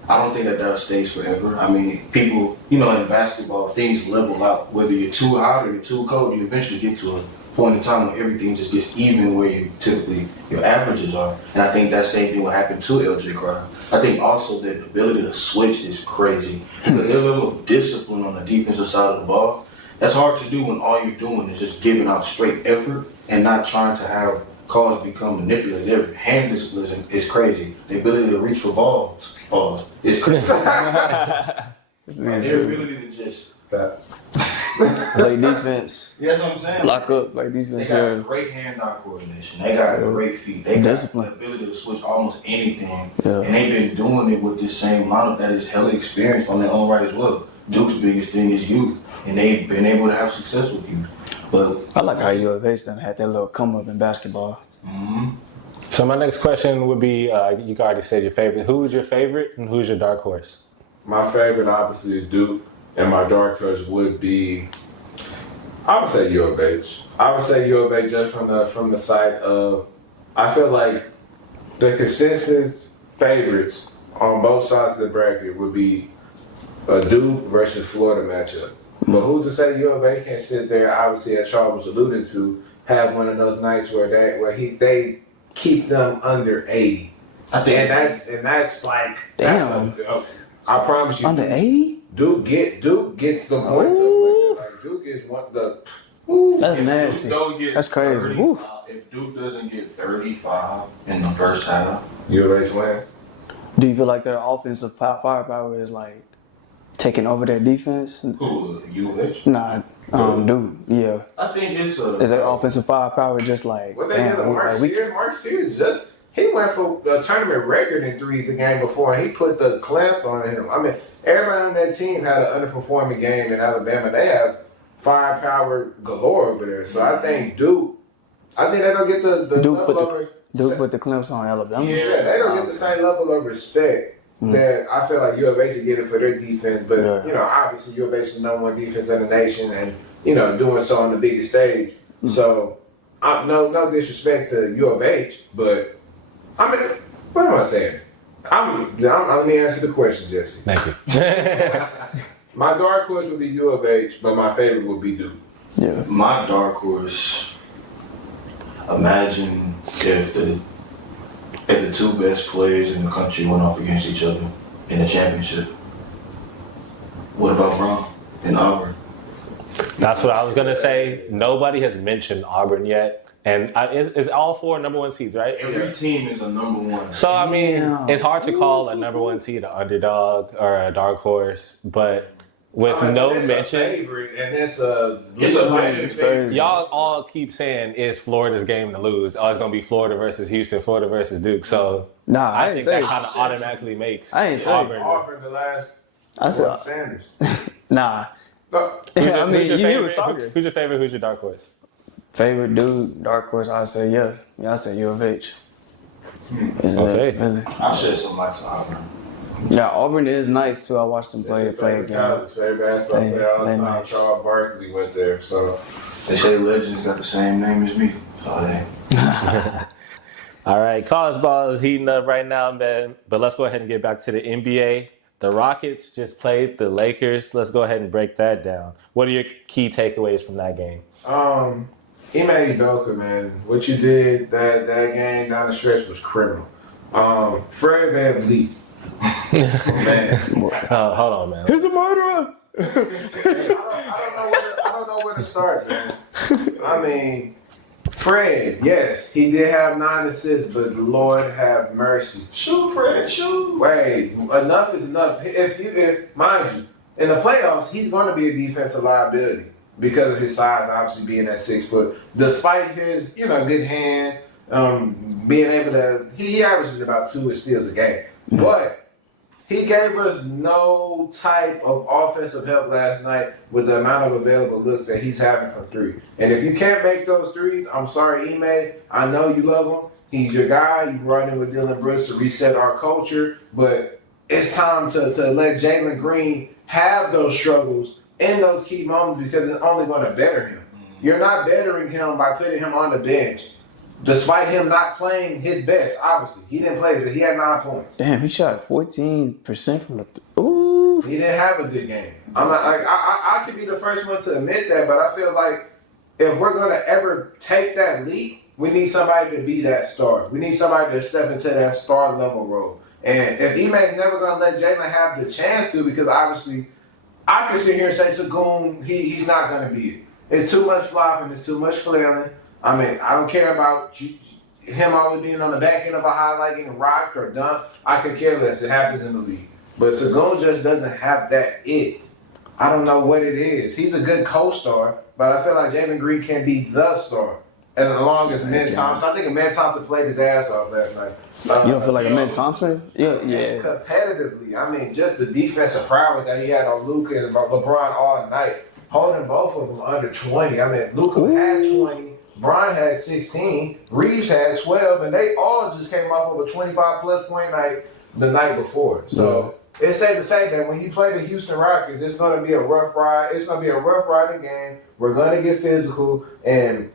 I don't think that stays forever. I mean, people, in basketball, things level out. Whether you're too hot or you're too cold, you eventually get to a point in time where everything just gets even where your averages are. And I think that same thing will happen to LJ Cryer. I think also that the ability to switch is crazy. Because their level of discipline on the defensive side of the ball, that's hard to do when all you're doing is just giving out straight effort and not trying to have calls become manipulative. Their hand discipline is crazy. The ability to reach for balls is crazy. Their ability to just play defense. Yeah, that's what I'm saying. Lock up, play defense. They got great hand-eye coordination. They got great feet. They got discipline. the ability to switch almost anything. Yeah. And they've been doing it with this same lineup that is hella experienced on their own right as well. Duke's biggest thing is youth, and they've been able to have success with youth. But I like how U of H done had that little come up in basketball. So my next question would be, you already said your favorite. Who's your favorite and who's your dark horse? My favorite, obviously, is Duke, and my dark horse would be, I would say U of H. I would say U of H just from the side of, I feel like the consensus favorites on both sides of the bracket would be a Duke versus Florida matchup. But who's to say U of H can't sit there, obviously, as Charles was alluding to, have one of those nights where they keep them under 80. I think, and that's like, damn. I promise you, Under 80? Duke gets the points up. Like Duke is one the. That's nasty. That's crazy. If Duke doesn't get 35 in the first half, U of H win. Do you feel like their offensive firepower is like taking over their defense? who, U of H? Nah, Duke. Yeah. I think it's Is their offensive firepower just like, What they did to Mark Sears? Mark Sears he went for a tournament record in threes the game before, and he put the clamps on him. I mean, everybody on that team had an underperforming game in Alabama. They have firepower galore over there. So I think Duke, they don't get the Duke put the clamps on Alabama. Yeah, they don't get the same level of respect that I feel like U of H is getting for their defense. But, obviously U of H is the number one defense in the nation and, doing so on the biggest stage. So, no disrespect to U of H, but, I mean, what am I saying? Let me answer the question, Jesse. Thank you. My dark horse would be U of H, but my favorite would be Duke. Yeah. My dark horse. Imagine if the two best players in the country went off against each other in the championship. What about Ron and Auburn? That's what I was going to say. Nobody has mentioned Auburn yet. And it's all four number one seeds, right? Every team is a number one. So, I mean, it's hard to call a number one seed an underdog or a dark horse, but with no mention. A favorite, and it's a favorite. Y'all all keep saying it's Florida's game to lose. Oh, it's going to be Florida versus Houston, Florida versus Duke. So, Nah, I think that kind of automatically makes Auburn. Auburn the last. I said Sanders. Nah. I mean, you was talking. Who's your favorite? Who's your dark horse? Favorite dude, dark horse, I say I say U of H. Okay. Really. I shed some light to Auburn. Yeah, Auburn is nice too. I watched them play a Favorite game. college, favorite basketball player all the They time. nice. Charles Barkley went there, so. They say Legends got the same name as me. So, hey. All right, college ball is heating up right now, man. But let's go ahead and get back to the NBA. The Rockets just played the Lakers. Let's go ahead and break that down. What are your key takeaways from that game? Ime Udoka, man, what you did that game down the stretch was criminal. Fred VanVleet, man, Hold on, man. He's a murderer. I don't know where to start, man. I mean, Fred, yes, he did have 9 assists, but Lord have mercy. Shoot, Fred, shoot. Wait, enough is enough. If mind you, in the playoffs, he's going to be a defensive liability because of his size, obviously being at 6 foot. Despite his, good hands, being able to, he averages about 2 steals a game. But he gave us no type of offensive help last night with the amount of available looks that he's having from 3. And if you can't make those threes, I'm sorry, Ime. I know you love him. He's your guy. You brought in with Dylan Brooks to reset our culture. But it's time to let Jalen Green have those struggles in those key moments because it's only going to better him. You're not bettering him by putting him on the bench. Despite him not playing his best, obviously. He didn't play, but he had 9 points. Damn, he shot 14% from the. Ooh. He didn't have a good game. I could be the first one to admit that, but I feel like if we're going to ever take that leap, we need somebody to be that star. We need somebody to step into that star level role. And if Ime's never going to let Jalen have the chance to, because obviously I can sit here and say Sagoon, he's not going to be it. It's too much flopping. It's too much flailing. I mean, I don't care about him always being on the back end of a highlight getting rocked or dunked. I could care less. It happens in the league. But Sagoon just doesn't have that it. I don't know what it is. He's a good co-star, but I feel like Jalen Green can be the star. And along as Amen Thompson, I think Amen Thompson played his ass off last night. You don't feel like Amen Thompson? Yeah. Competitively, I mean, just the defensive prowess that he had on Luka and LeBron all night, holding both of them under 20. I mean, Luka had 20. Bron had 16, Reeves had 12, and they all just came off of a 25-plus point night the night before. So it's safe to say that when you play the Houston Rockets, it's going to be a rough ride. It's going to be a rough riding game. We're going to get physical and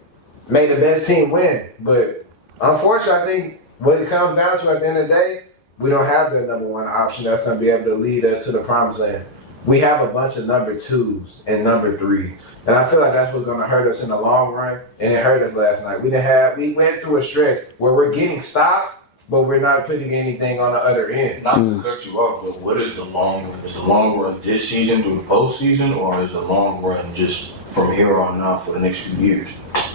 make the best team win. But unfortunately, I think what it comes down to at the end of the day, we don't have the number one option that's going to be able to lead us to the promised land. We have a bunch of number 2s and number 3s. And I feel like that's what's going to hurt us in the long run, and it hurt us last night. We went through a stretch where we're getting stops, but we're not putting anything on the other end. Not to cut you off, but what is the long run? Is the long run this season through the postseason, or is the long run just from here on out for the next few years?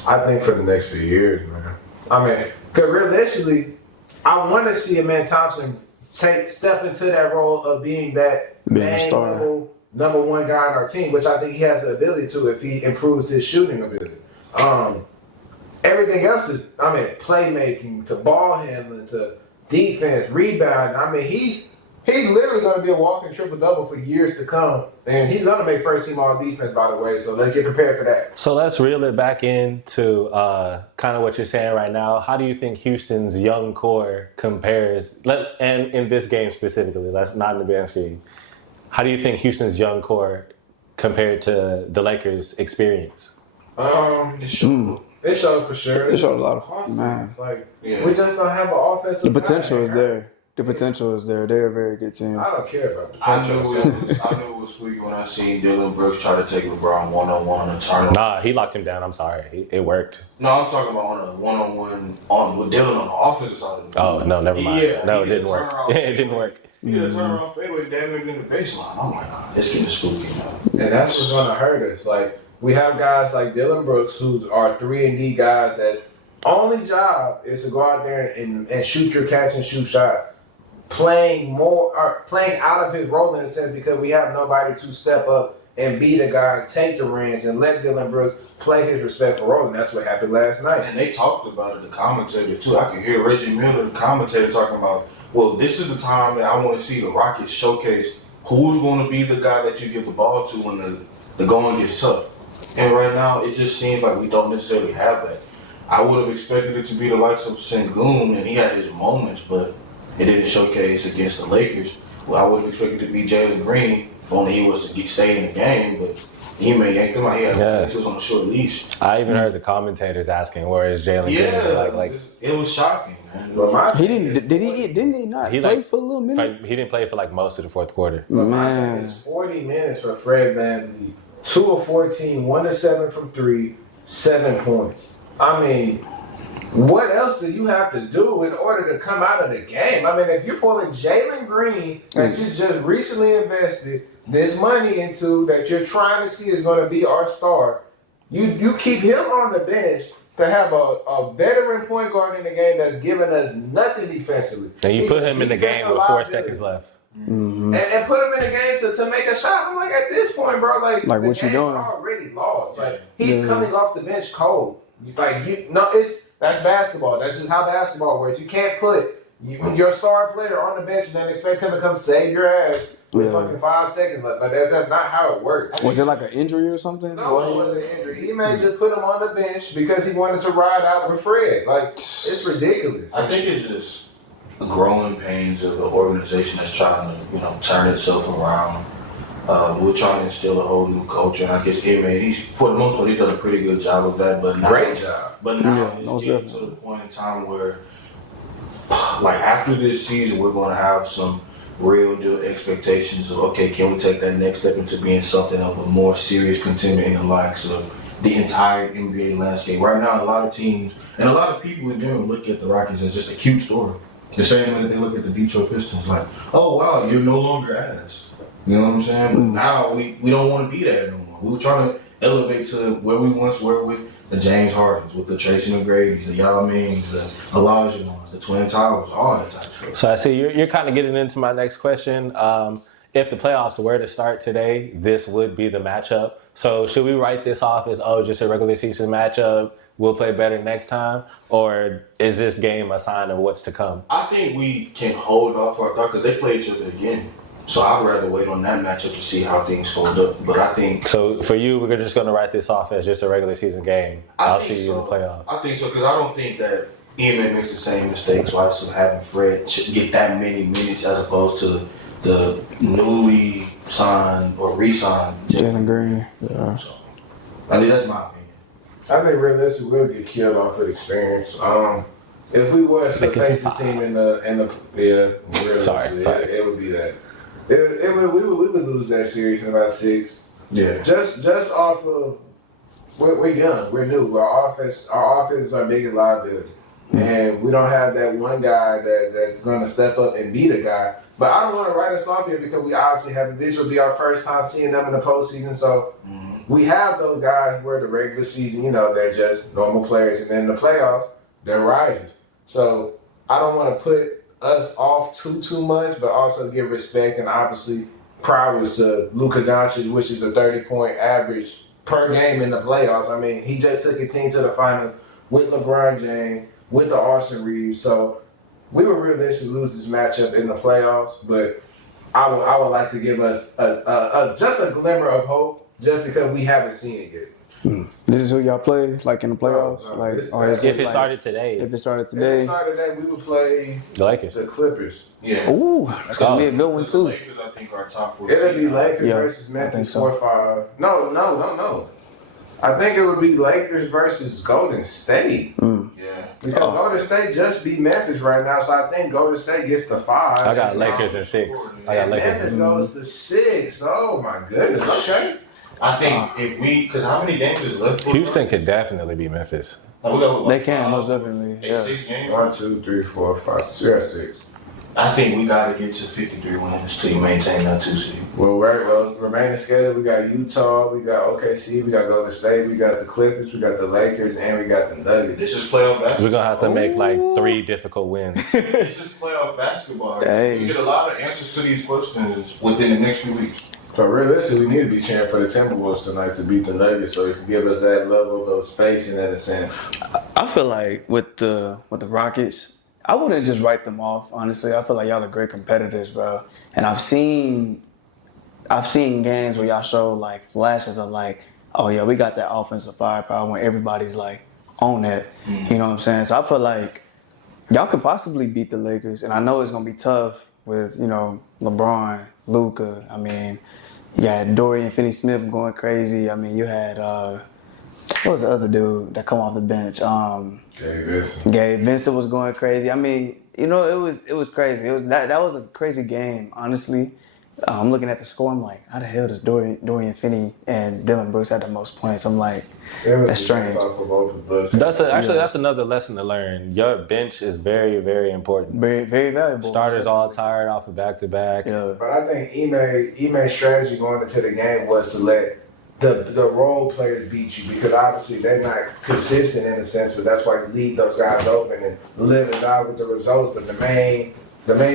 I think for the next few years, man. I mean, because realistically, I want to see Amen Thompson step into that role of being that level number 1 guy on our team, which I think he has the ability to if he improves his shooting ability. Everything else is, playmaking to ball handling to defense, rebounding. I mean, he's literally going to be a walking triple-double for years to come, and he's going to make first-team all-defense, by the way, so let's get prepared for that. So let's reel it back into kind of what you're saying right now. How do you think Houston's young core compares, and in this game specifically, that's not in the band screen, how do you think Houston's young core compared to the Lakers' experience? It showed for sure. It showed a lot of man. We just don't have an offensive. The potential is there. The potential is there. They're a very good team. I don't care about the I potential. knew it was sweet when I seen Dylan Brooks try to take LeBron one-on-one and turn. Nah, he locked him down. I'm sorry. It worked. No, I'm talking about on a one-on-one with Dylan on the offensive side of the Oh, no, never mind. Yeah, No, it didn't work. It didn't work. He did a turnaround fadeaway damn near in the baseline. Oh my God, it's getting spooky now. And that's what's going to hurt us. Like, we have guys like Dylan Brooks, who's our 3-and-D guys that's only job is to go out there and shoot your catch and shoot shots. Playing out of his role in a sense because we have nobody to step up and be the guy, take the reins, and let Dylan Brooks play his respectful role. And that's what happened last night. And they talked about it, the commentators too. I could hear Reggie Miller, the commentator, talking about, well, this is the time that I want to see the Rockets showcase who's going to be the guy that you give the ball to when the going gets tough. And right now, it just seems like we don't necessarily have that. I would have expected it to be the likes of Sengun, and he had his moments, but it didn't showcase against the Lakers. Well, I would have expected it to be Jalen Green if only he was to stay in the game, but he may yank him out. He was on a short leash. I even heard the commentators asking, "Where is Jalen Green?" It was shocking, man. He didn't. Didn't he not play for a little minute? He didn't play for like most of the fourth quarter. Man, it's 40 minutes for Fred VanVleet. 2 of 14, 1 of 7 from 3, 7 points. I mean, what else do you have to do in order to come out of the game? I mean, if you're pulling Jalen Green that you just recently invested this money into, that you're trying to see is going to be our star, you keep him on the bench to have a veteran point guard in the game that's giving us nothing defensively. And you put him in the game with 4 seconds left. Mm-hmm. And put him in the game to make a shot. I'm like, at this point, bro, like the what you doing? already lost. Like he's coming off the bench cold. Like that's basketball. That's just how basketball works. You can't put your star player on the bench and then expect him to come save your ass with fucking 5 seconds left. Like that's not how it works. Was it like an injury or something? No, it wasn't an injury. He may just put him on the bench because he wanted to ride out with Fred. Like it's ridiculous. I think it's just the growing pains of the organization that's trying to, turn itself around. We're trying to instill a whole new culture, and I guess he's for the most part he's done a pretty good job of that. But now, great job. But now it's getting to the point in time where, like after this season, we're going to have some real deal expectations of can we take that next step into being something of a more serious contender in the likes of the entire NBA landscape. Right now, a lot of teams and a lot of people in general look at the Rockets as just a cute story. The same way that they look at the Detroit Pistons, like, oh wow, you're no longer ass. You know what I'm saying? But now we don't want to be there no more. We were trying to elevate to where we once were with the James Hardens, with the Tracy McGrady's, the Yao Mings, the Elijah ones, the Twin Towers, all that type of stuff. So I see you're kind of getting into my next question. If the playoffs were to start today, this would be the matchup. So should we write this off as, just a regular season matchup? We'll play better next time? Or is this game a sign of what's to come? I think we can hold off our thought because they play each other again. So I'd rather wait on that matchup to see how things fold up. But I think... So for you, we're just going to write this off as just a regular season game. I'll see you in the playoffs. I think so because I don't think that EMA makes the same mistakes. So I was having Fred get that many minutes as opposed to the newly signed or re-signed Jalen Green. Yeah. So, I think that's my opinion. I think realistically we'll get killed off of experience. If we was to face the team in the Sorry. It would be that. We would lose that series in about 6. Yeah. Just off of we're young, we're new. Our offense is our biggest liability, and we don't have that one guy that's going to step up and be the guy. But I don't want to write us off here because we obviously have. This will be our first time seeing them in the postseason, so. We have those guys where the regular season, they're just normal players, and then in the playoffs, they're risers. So I don't want to put us off too much, but also give respect and obviously prowess to Luka Doncic, which is a 30-point average per game in the playoffs. I mean, he just took his team to the final with LeBron James, with the Austin Reeves. So we would realistically lose this matchup in the playoffs, but I would like to give us just a glimmer of hope. Just because we haven't seen it yet. This is who y'all play, like in the playoffs? If it started today. If it started today. If it started today, we would play the Lakers. The Clippers. Yeah. Ooh, that's going to be a good one, The too. Lakers, I think, are top 4. It'll be Lakers versus I Memphis think so. 4-5. No. I think it would be Lakers versus Golden State. Yeah. Because Golden State just beat Memphis right now, so I think Golden State gets the 5. I got Lakers in 6. Memphis goes to 6. Oh, my goodness. Okay. I think because how many games is left for Houston could definitely beat Memphis. They can, most definitely. Yeah. 6 games? 1, 2, 3, 4, 5, 6. I think we got to get to 53 wins to maintain that 2 seed. Well, remaining schedule, we got Utah, we got OKC, we got Golden State, we got the Clippers, we got the Lakers, and we got the Nuggets. This is playoff basketball. We're going to have to make like 3 difficult wins. This is playoff basketball. Hey. You get a lot of answers to these questions within the next few weeks. So realistically, we need to be cheering for the Timberwolves tonight to beat the Nuggets, so it can give us that level of spacing in a sense. I feel like with the Rockets, I wouldn't just write them off, honestly. I feel like y'all are great competitors, bro. And I've seen games where y'all show like flashes of like, oh yeah, we got that offensive firepower when everybody's like on that. You know what I'm saying? So I feel like y'all could possibly beat the Lakers, and I know it's gonna be tough with LeBron, Luka. I mean, you got Dorian Finney-Smith going crazy. I mean, you had what was the other dude that come off the bench? Gabe Vincent. Gabe Vincent was going crazy. I mean, it was crazy. It was that was a crazy game, honestly. I'm looking at the score. I'm like, how the hell does Dorian Finney and Dylan Brooks have the most points? I'm like, that's strange. That's another lesson to learn. Your bench is very, very important. Very, very valuable. Starters all tired off of back-to-back. Yeah. But I think Ime's strategy going into the game was to let the role players beat you, because obviously they're not consistent in the sense of that's why you leave those guys open and live and die with the results. But the main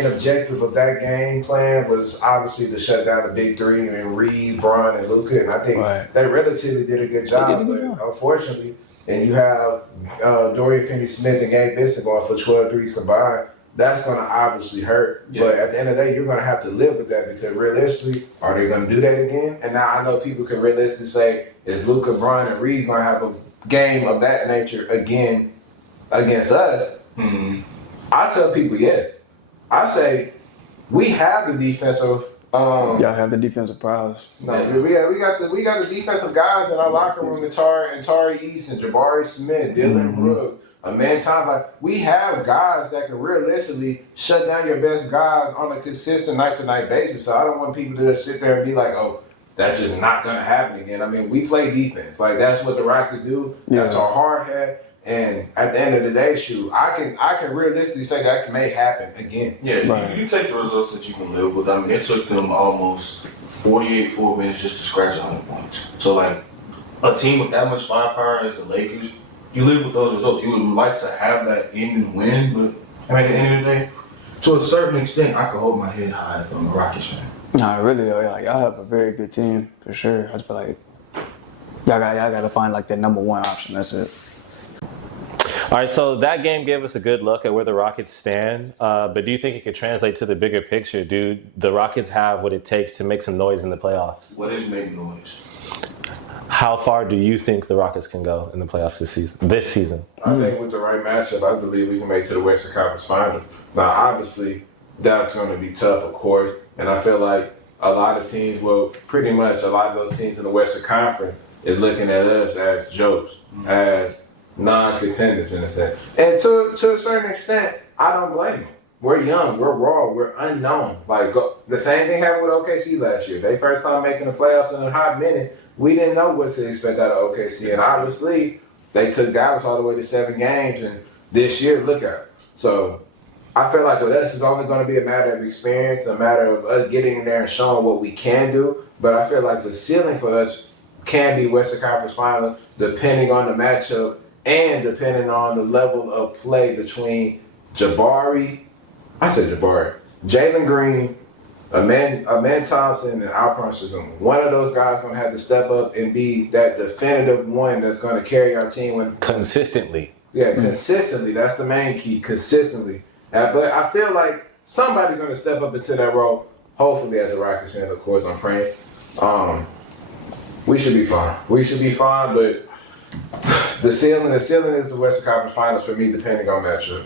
objective of that game plan was obviously to shut down the big three and Reed, Bron, and Luka. And I think they relatively did a good job. But unfortunately, and you have Dorian Finney-Smith and Gabe Vincent going for 12 threes combined, that's going to obviously hurt. Yeah. But at the end of the day, you're going to have to live with that, because realistically, are they going to do that again? And now I know people can realistically say, is Luka, Bron, and Reed going to have a game of that nature again against us? Mm-hmm. I tell people yes. I say we have the defensive. Y'all have the defensive prowess. No, we got the defensive guys in our locker room. And Tari East and Jabari Smith, Dylan Brooks, Thomas. Like, we have guys that can realistically shut down your best guys on a consistent night-to-night basis. So I don't want people to just sit there and be like, oh, that's just not gonna happen again. I mean, we play defense. Like, that's what the Rockets do. That's our hard hat. And at the end of the day, I can realistically say that may happen again. Yeah, you take the results that you can live with. I mean, it took them almost 48 full minutes just to scratch 100 points. So, like, a team with that much firepower as the Lakers, you live with those results. You would like to have that end and win, but at the end of the day, to a certain extent, I could hold my head high from a Rockets fan. Nah, really though, y'all have a very good team for sure. I just feel like y'all got to find like that number one option. That's it. All right, so that game gave us a good look at where the Rockets stand, but do you think it could translate to the bigger picture? Do the Rockets have what it takes to make some noise in the playoffs? What is making noise? How far do you think the Rockets can go in the playoffs this season? I think with the right matchup, I believe we can make it to the Western Conference Finals. Now, obviously, that's going to be tough, of course, and I feel like a lot of teams, pretty much a lot of those teams in the Western Conference is looking at us as jokes, as non-contenders in a sense. And to a certain extent, I don't blame them. We're young, we're raw, we're unknown. Like, the same thing happened with OKC last year. They first time making the playoffs in a hot minute. We didn't know what to expect out of OKC. And obviously, they took Dallas all the way to 7 games. And this year, look at it. So, I feel like with us, it's only going to be a matter of experience, a matter of us getting in there and showing what we can do. But I feel like the ceiling for us can be Western Conference Finals, depending on the matchup and depending on the level of play between Jalen Green, Amen Thompson, and Alperen Sengun. One of those guys going to have to step up and be that definitive one that's going to carry our team consistently. Yeah, consistently. That's the main key, consistently. But I feel like somebody's going to step up into that role. Hopefully, as a Rockets fan, of course, I'm praying. We should be fine. But the ceiling is the Western Conference Finals for me, depending on matchup.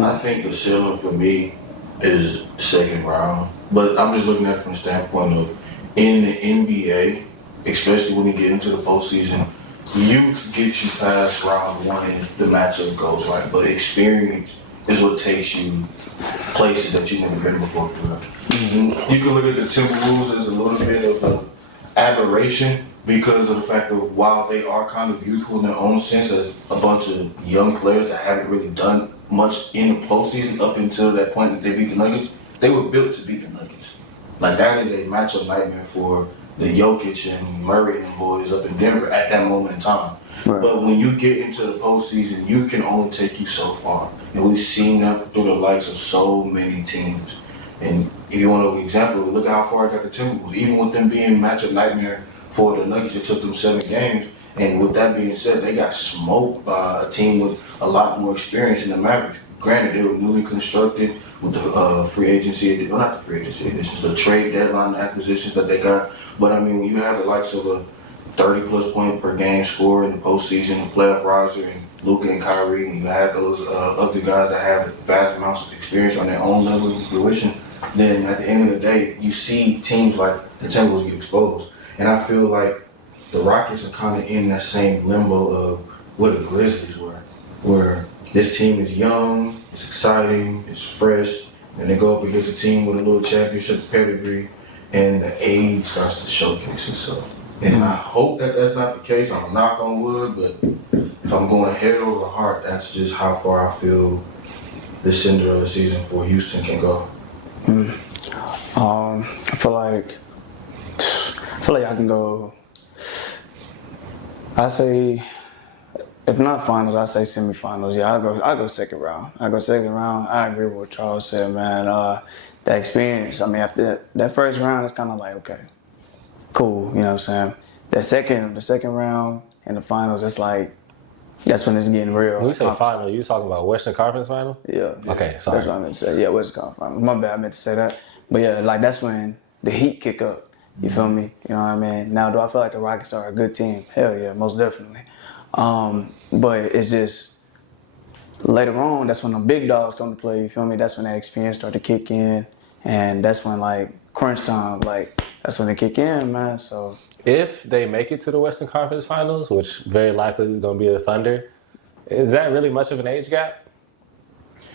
I think the ceiling for me is second round, but I'm just looking at it from the standpoint of in the NBA, especially when you get into the postseason, you can get you past round one and the matchup goes right, but experience is what takes you places that you've never been before. Mm-hmm. You can look at the Timberwolves as a little bit of an aberration because of the fact that while they are kind of youthful in their own sense as a bunch of young players that haven't really done much in the postseason up until that point that they beat the Nuggets, they were built to beat the Nuggets. Like, that is a matchup nightmare for the Jokic and Murray and boys up in Denver at that moment in time. Right. But when you get into the postseason, you can only take you so far. And we've seen that through the likes of so many teams. And if you want an example, look at how far I got the Timberwolves. Even with them being matchup nightmare for the Nuggets, it took them 7 games. And with that being said, they got smoked by a team with a lot more experience in the Mavericks. Granted, they were newly constructed with the free agency, well, not the free agency, this is the trade deadline acquisitions that they got. But I mean, when you have the likes of a 30-plus point per game score in the postseason, a playoff riser, and Luka and Kyrie, and you have those other guys that have vast amounts of experience on their own level of fruition, then at the end of the day, you see teams like the Timberwolves get exposed. And I feel like the Rockets are kind of in that same limbo of what the Grizzlies were, where this team is young, it's exciting, it's fresh, and they go up against a team with a little championship pedigree, and the age starts to showcase itself. And I hope that that's not the case. I'm knock on wood, but if I'm going head over heart, that's just how far I feel this Cinderella season for Houston can go. I feel like I can go. I say, if not finals, I say semifinals. Yeah, I go second round. I agree with what Charles said, man. That experience. I mean, after that first round, it's kind of like, okay, cool. You know what I'm saying? The second round and the finals, it's like, that's when it's getting real. When you say final, you talking about Western Conference final? Yeah. Okay, sorry. That's what I meant to say. Yeah, Western Conference finals. My bad, I meant to say that. But yeah, like that's when the heat kick up. You feel me? You know what I mean? Now, do I feel like the Rockets are a good team? Hell yeah, most definitely. But it's just later on, that's when the big dogs come to play. You feel me? That's when that experience start to kick in, and that's when like crunch time, like that's when they kick in, man. So If they make it to the Western Conference Finals, which very likely is going to be the Thunder, is that really much of an age gap?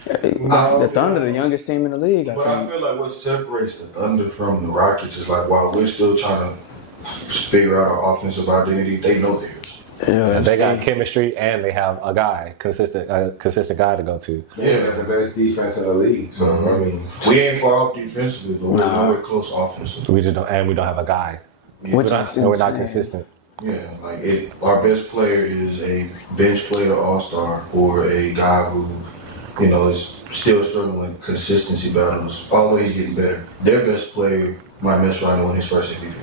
the Thunder, the youngest team in the league, But I feel like what separates the Thunder from the Rockets is like while we're still trying to figure out our offensive identity, they know theirs. Yeah, They got chemistry and they have a guy, consistent guy to go to. Yeah, they're the best defense in the league. So I mean, We ain't far off defensively, but we're nowhere close offensively. We don't have a guy. Which is We're not insane. consistent. Yeah, like our best player is a bench player all-star or a guy who, is still struggling with consistency battles, always getting better. Their best player might miss trying to win his first MVP.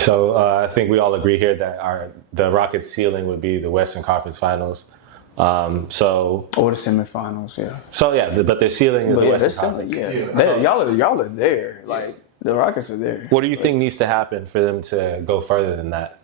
So I think we all agree here that the Rockets' ceiling would be the Western Conference Finals. Or the semifinals, yeah. But their ceiling is the But yeah, Western that's Conference. something, yeah. Y'all are there. Like the Rockets are there. What do you think needs to happen for them to go further than that?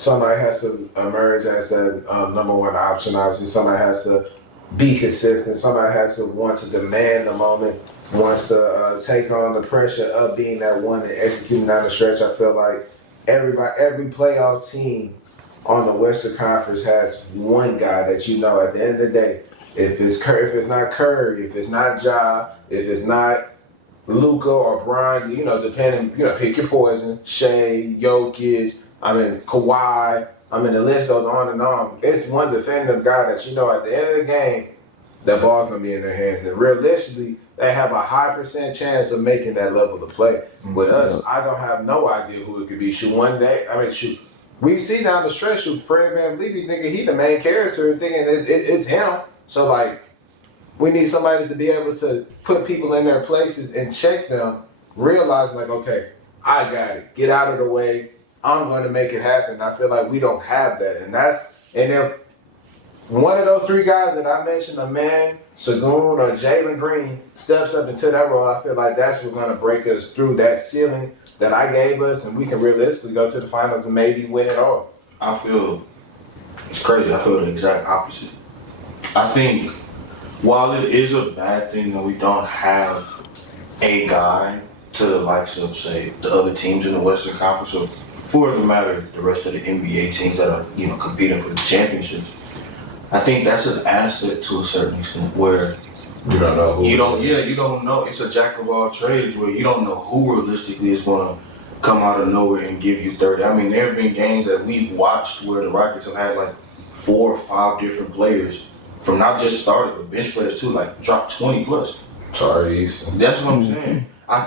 somebody has to emerge as that number one option. Obviously, somebody has to be consistent. Somebody has to want to demand the moment, wants to take on the pressure of being that one and executing down the stretch. I feel like every playoff team on the Western Conference has one guy that at the end of the day, if it's not Curry, if it's not Ja, if it's not Luka or Brian, depending, pick your poison. Shea, Jokic, Kawhi. The list goes on and on. It's one definitive guy that at the end of the game, that ball's gonna be in their hands. And realistically, they have a high % chance of making that level of play. With us, I don't have no idea who it could be. We see down the stretch, Fred VanVleet thinking he the main character and thinking it's him. So we need somebody to be able to put people in their places and check them, realize okay, I got it. Get out of the way. I'm going to make it happen. I feel like we don't have that. And if one of those three guys that I mentioned, a man, Sagoon, or Jalen Green, steps up into that role, I feel like that's what's going to break us through that ceiling that I gave us, and we can realistically go to the finals and maybe win it all. I feel it's crazy. I feel the exact opposite. I think while it is a bad thing that we don't have a guy to the likes of, say, the other teams in the Western Conference, or for the matter, the rest of the NBA teams that are, competing for the championships, I think that's an asset to a certain extent where You don't know who. you don't know. It's a jack of all trades where you don't know who realistically is going to come out of nowhere and give you 30. There have been games that we've watched where the Rockets have had 4 or 5 different players, from not just starters but bench players too, drop 20 plus. Tyrese. That's what I'm saying. I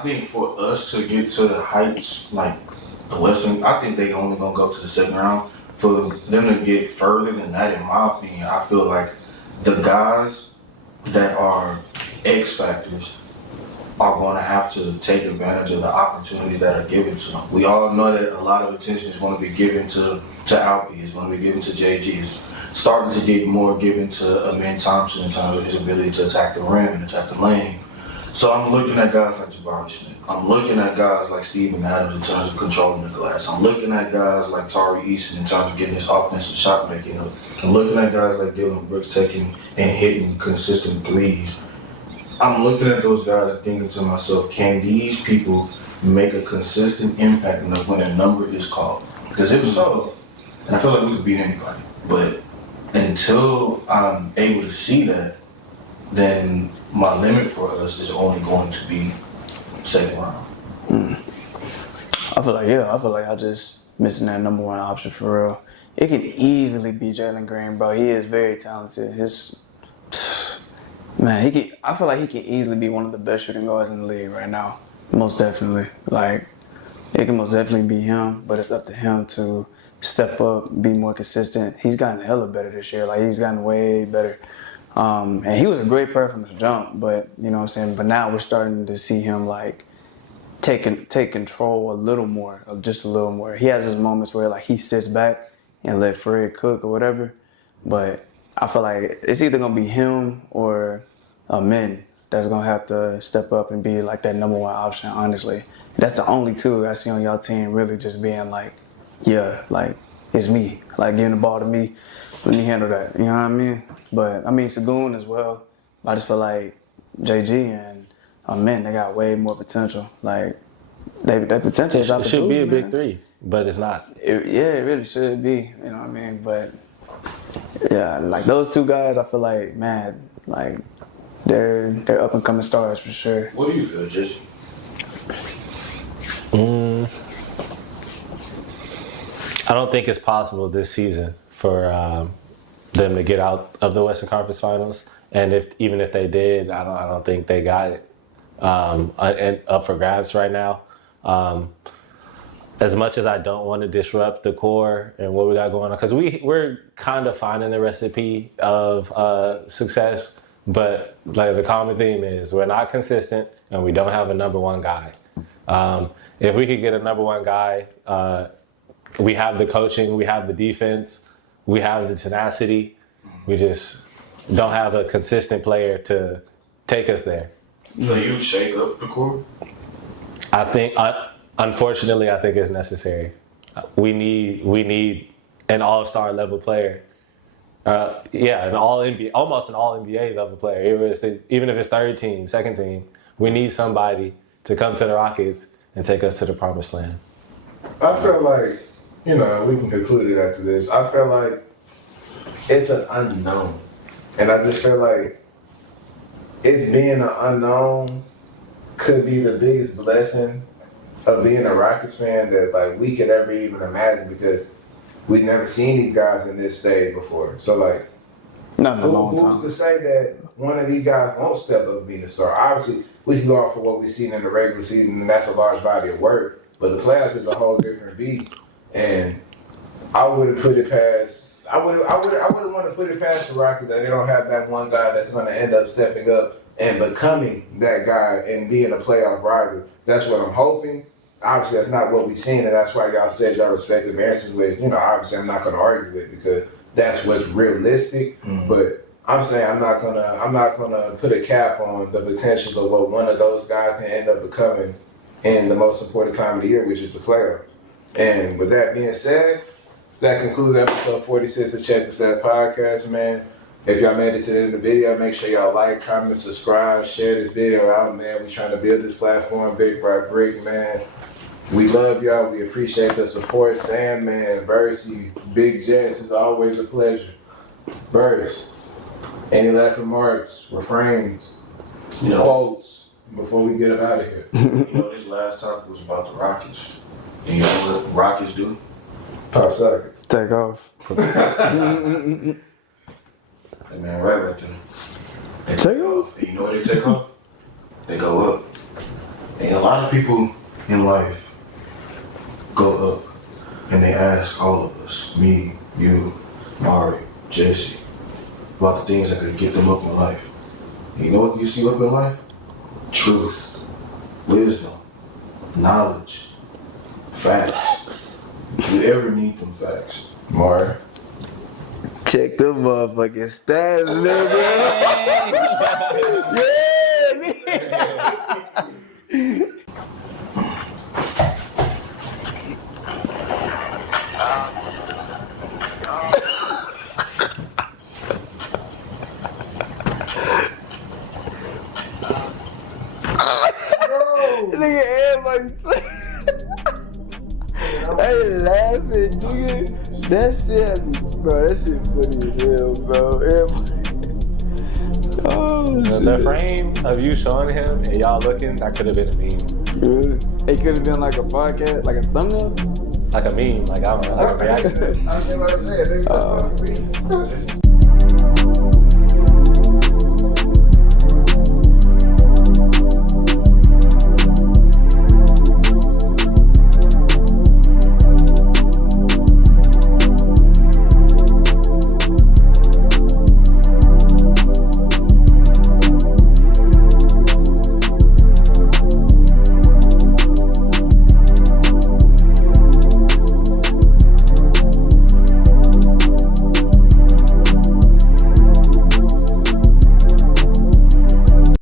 think for us to get to the heights the Western, I think they only gonna go to the second round. For them to get further than that, in my opinion, I feel like the guys that are X factors are going to have to take advantage of the opportunities that are given to them. We all know that a lot of attention is going to be given to Alfie, it's going to be given to JG, it's starting to get more given to Amin Thompson in terms of his ability to attack the rim and attack the lane. So I'm looking at guys like Jabari Smith. I'm looking at guys like Steven Adams in terms of controlling the glass. I'm looking at guys like Tari Eason in terms of getting his offensive shot making up. I'm looking at guys like Dylan Brooks taking and hitting consistent threes. I'm looking at those guys and thinking to myself, can these people make a consistent impact enough when a number is called? Because if so, and I feel like we could beat anybody. But until I'm able to see that, then my limit for us is only going to be second round. I feel like I just missing that number one option for real. It could easily be Jalen Green, bro. He is very talented. I feel like he can easily be one of the best shooting guards in the league right now. Most definitely. Like, it can most definitely be him, but it's up to him to step up, be more consistent. He's gotten hella better this year. Like, he's gotten way better. And he was a great player from the jump, but you know what I'm saying? But now we're starting to see him like take control a little more, just a little more. He has his moments where like he sits back and let Fred cook or whatever. But I feel like it's either gonna be him or a men that's gonna have to step up and be like that number one option, honestly. That's the only two I see on y'all team really just being like, yeah, like it's me. Like giving the ball to me, let me handle that. You know what I mean? But I mean Sagoon as well. I just feel like JG and men, they got way more potential. Like their potential is out the It should be a man. big three, but it's not. It really should be. You know what I mean? But yeah, like those two guys, I feel like, man, like they're up and coming stars for sure. What do you feel, Jesse? I don't think it's possible this season for them to get out of the Western Conference Finals. And even if they did, I don't think they got it and up for grabs right now. As much as I don't want to disrupt the core and what we got going on, because we're kind of finding the recipe of success, but like the common theme is we're not consistent and we don't have a number one guy. If we could get a number one guy, we have the coaching, we have the defense, we have the tenacity. We just don't have a consistent player to take us there. So you shake up the core? I think, unfortunately, I think it's necessary. We need an all-star level player. Almost an all-NBA level player. Even if it's third team, second team, we need somebody to come to the Rockets and take us to the promised land. I feel like, we can conclude it after this. I feel like it's an unknown. And I just feel like it's being an unknown could be the biggest blessing of being a Rockets fan that like we could ever even imagine, because we've never seen these guys in this stage before. So like, Not in a long time. who's to say that one of these guys won't step up and be the star? Obviously, we can go off for what we've seen in the regular season, and that's a large body of work. But the playoffs is a whole different beast, and I wouldn't put it past. I wouldn't want to put it past the Rockets that they don't have that one guy that's going to end up stepping up and becoming that guy and being a playoff riser. That's what I'm hoping. Obviously, that's not what we've seen, and that's why y'all said y'all respect the variances with. Obviously, I'm not going to argue with it because that's what's realistic. Mm-hmm. But I'm saying I'm not gonna put a cap on the potential of what one of those guys can end up becoming in the most important time of the year, which is the playoffs. And with that being said, that concludes episode 46 of Check the Stat Podcast, man. If y'all made it to the end of the video, make sure y'all like, comment, subscribe, share this video out, man. We're trying to build this platform brick by brick, man. We love y'all. We appreciate the support. Sam, man, Versea, Big Jets, it's always a pleasure. Verse, any last remarks, refrains, quotes before we get out of here? This last topic was about the Rockets. And you know what the Rockets do? Pop socket. Take off. Hey man, right there. They Take off. And you know what they take off? They go up. And a lot of people in life go up and they ask all of us, me, you, Omari, Jesse, about the things that could get them up in life. And you know what you see up in life? Truth, wisdom, knowledge, facts. You ever need them facts? Omari. Check them motherfucking stats, nigga. Yeah, nigga. Nigga, everybody they laughing, nigga. That shit, bro. That shit funny as hell, bro. Everybody. Oh, The frame of you showing him and y'all looking, that could have been a meme. Really? It could have been like a podcast, like a thumbnail. Like a meme, like I don't know, like a reaction. I said what I said, nigga. That's fucking me.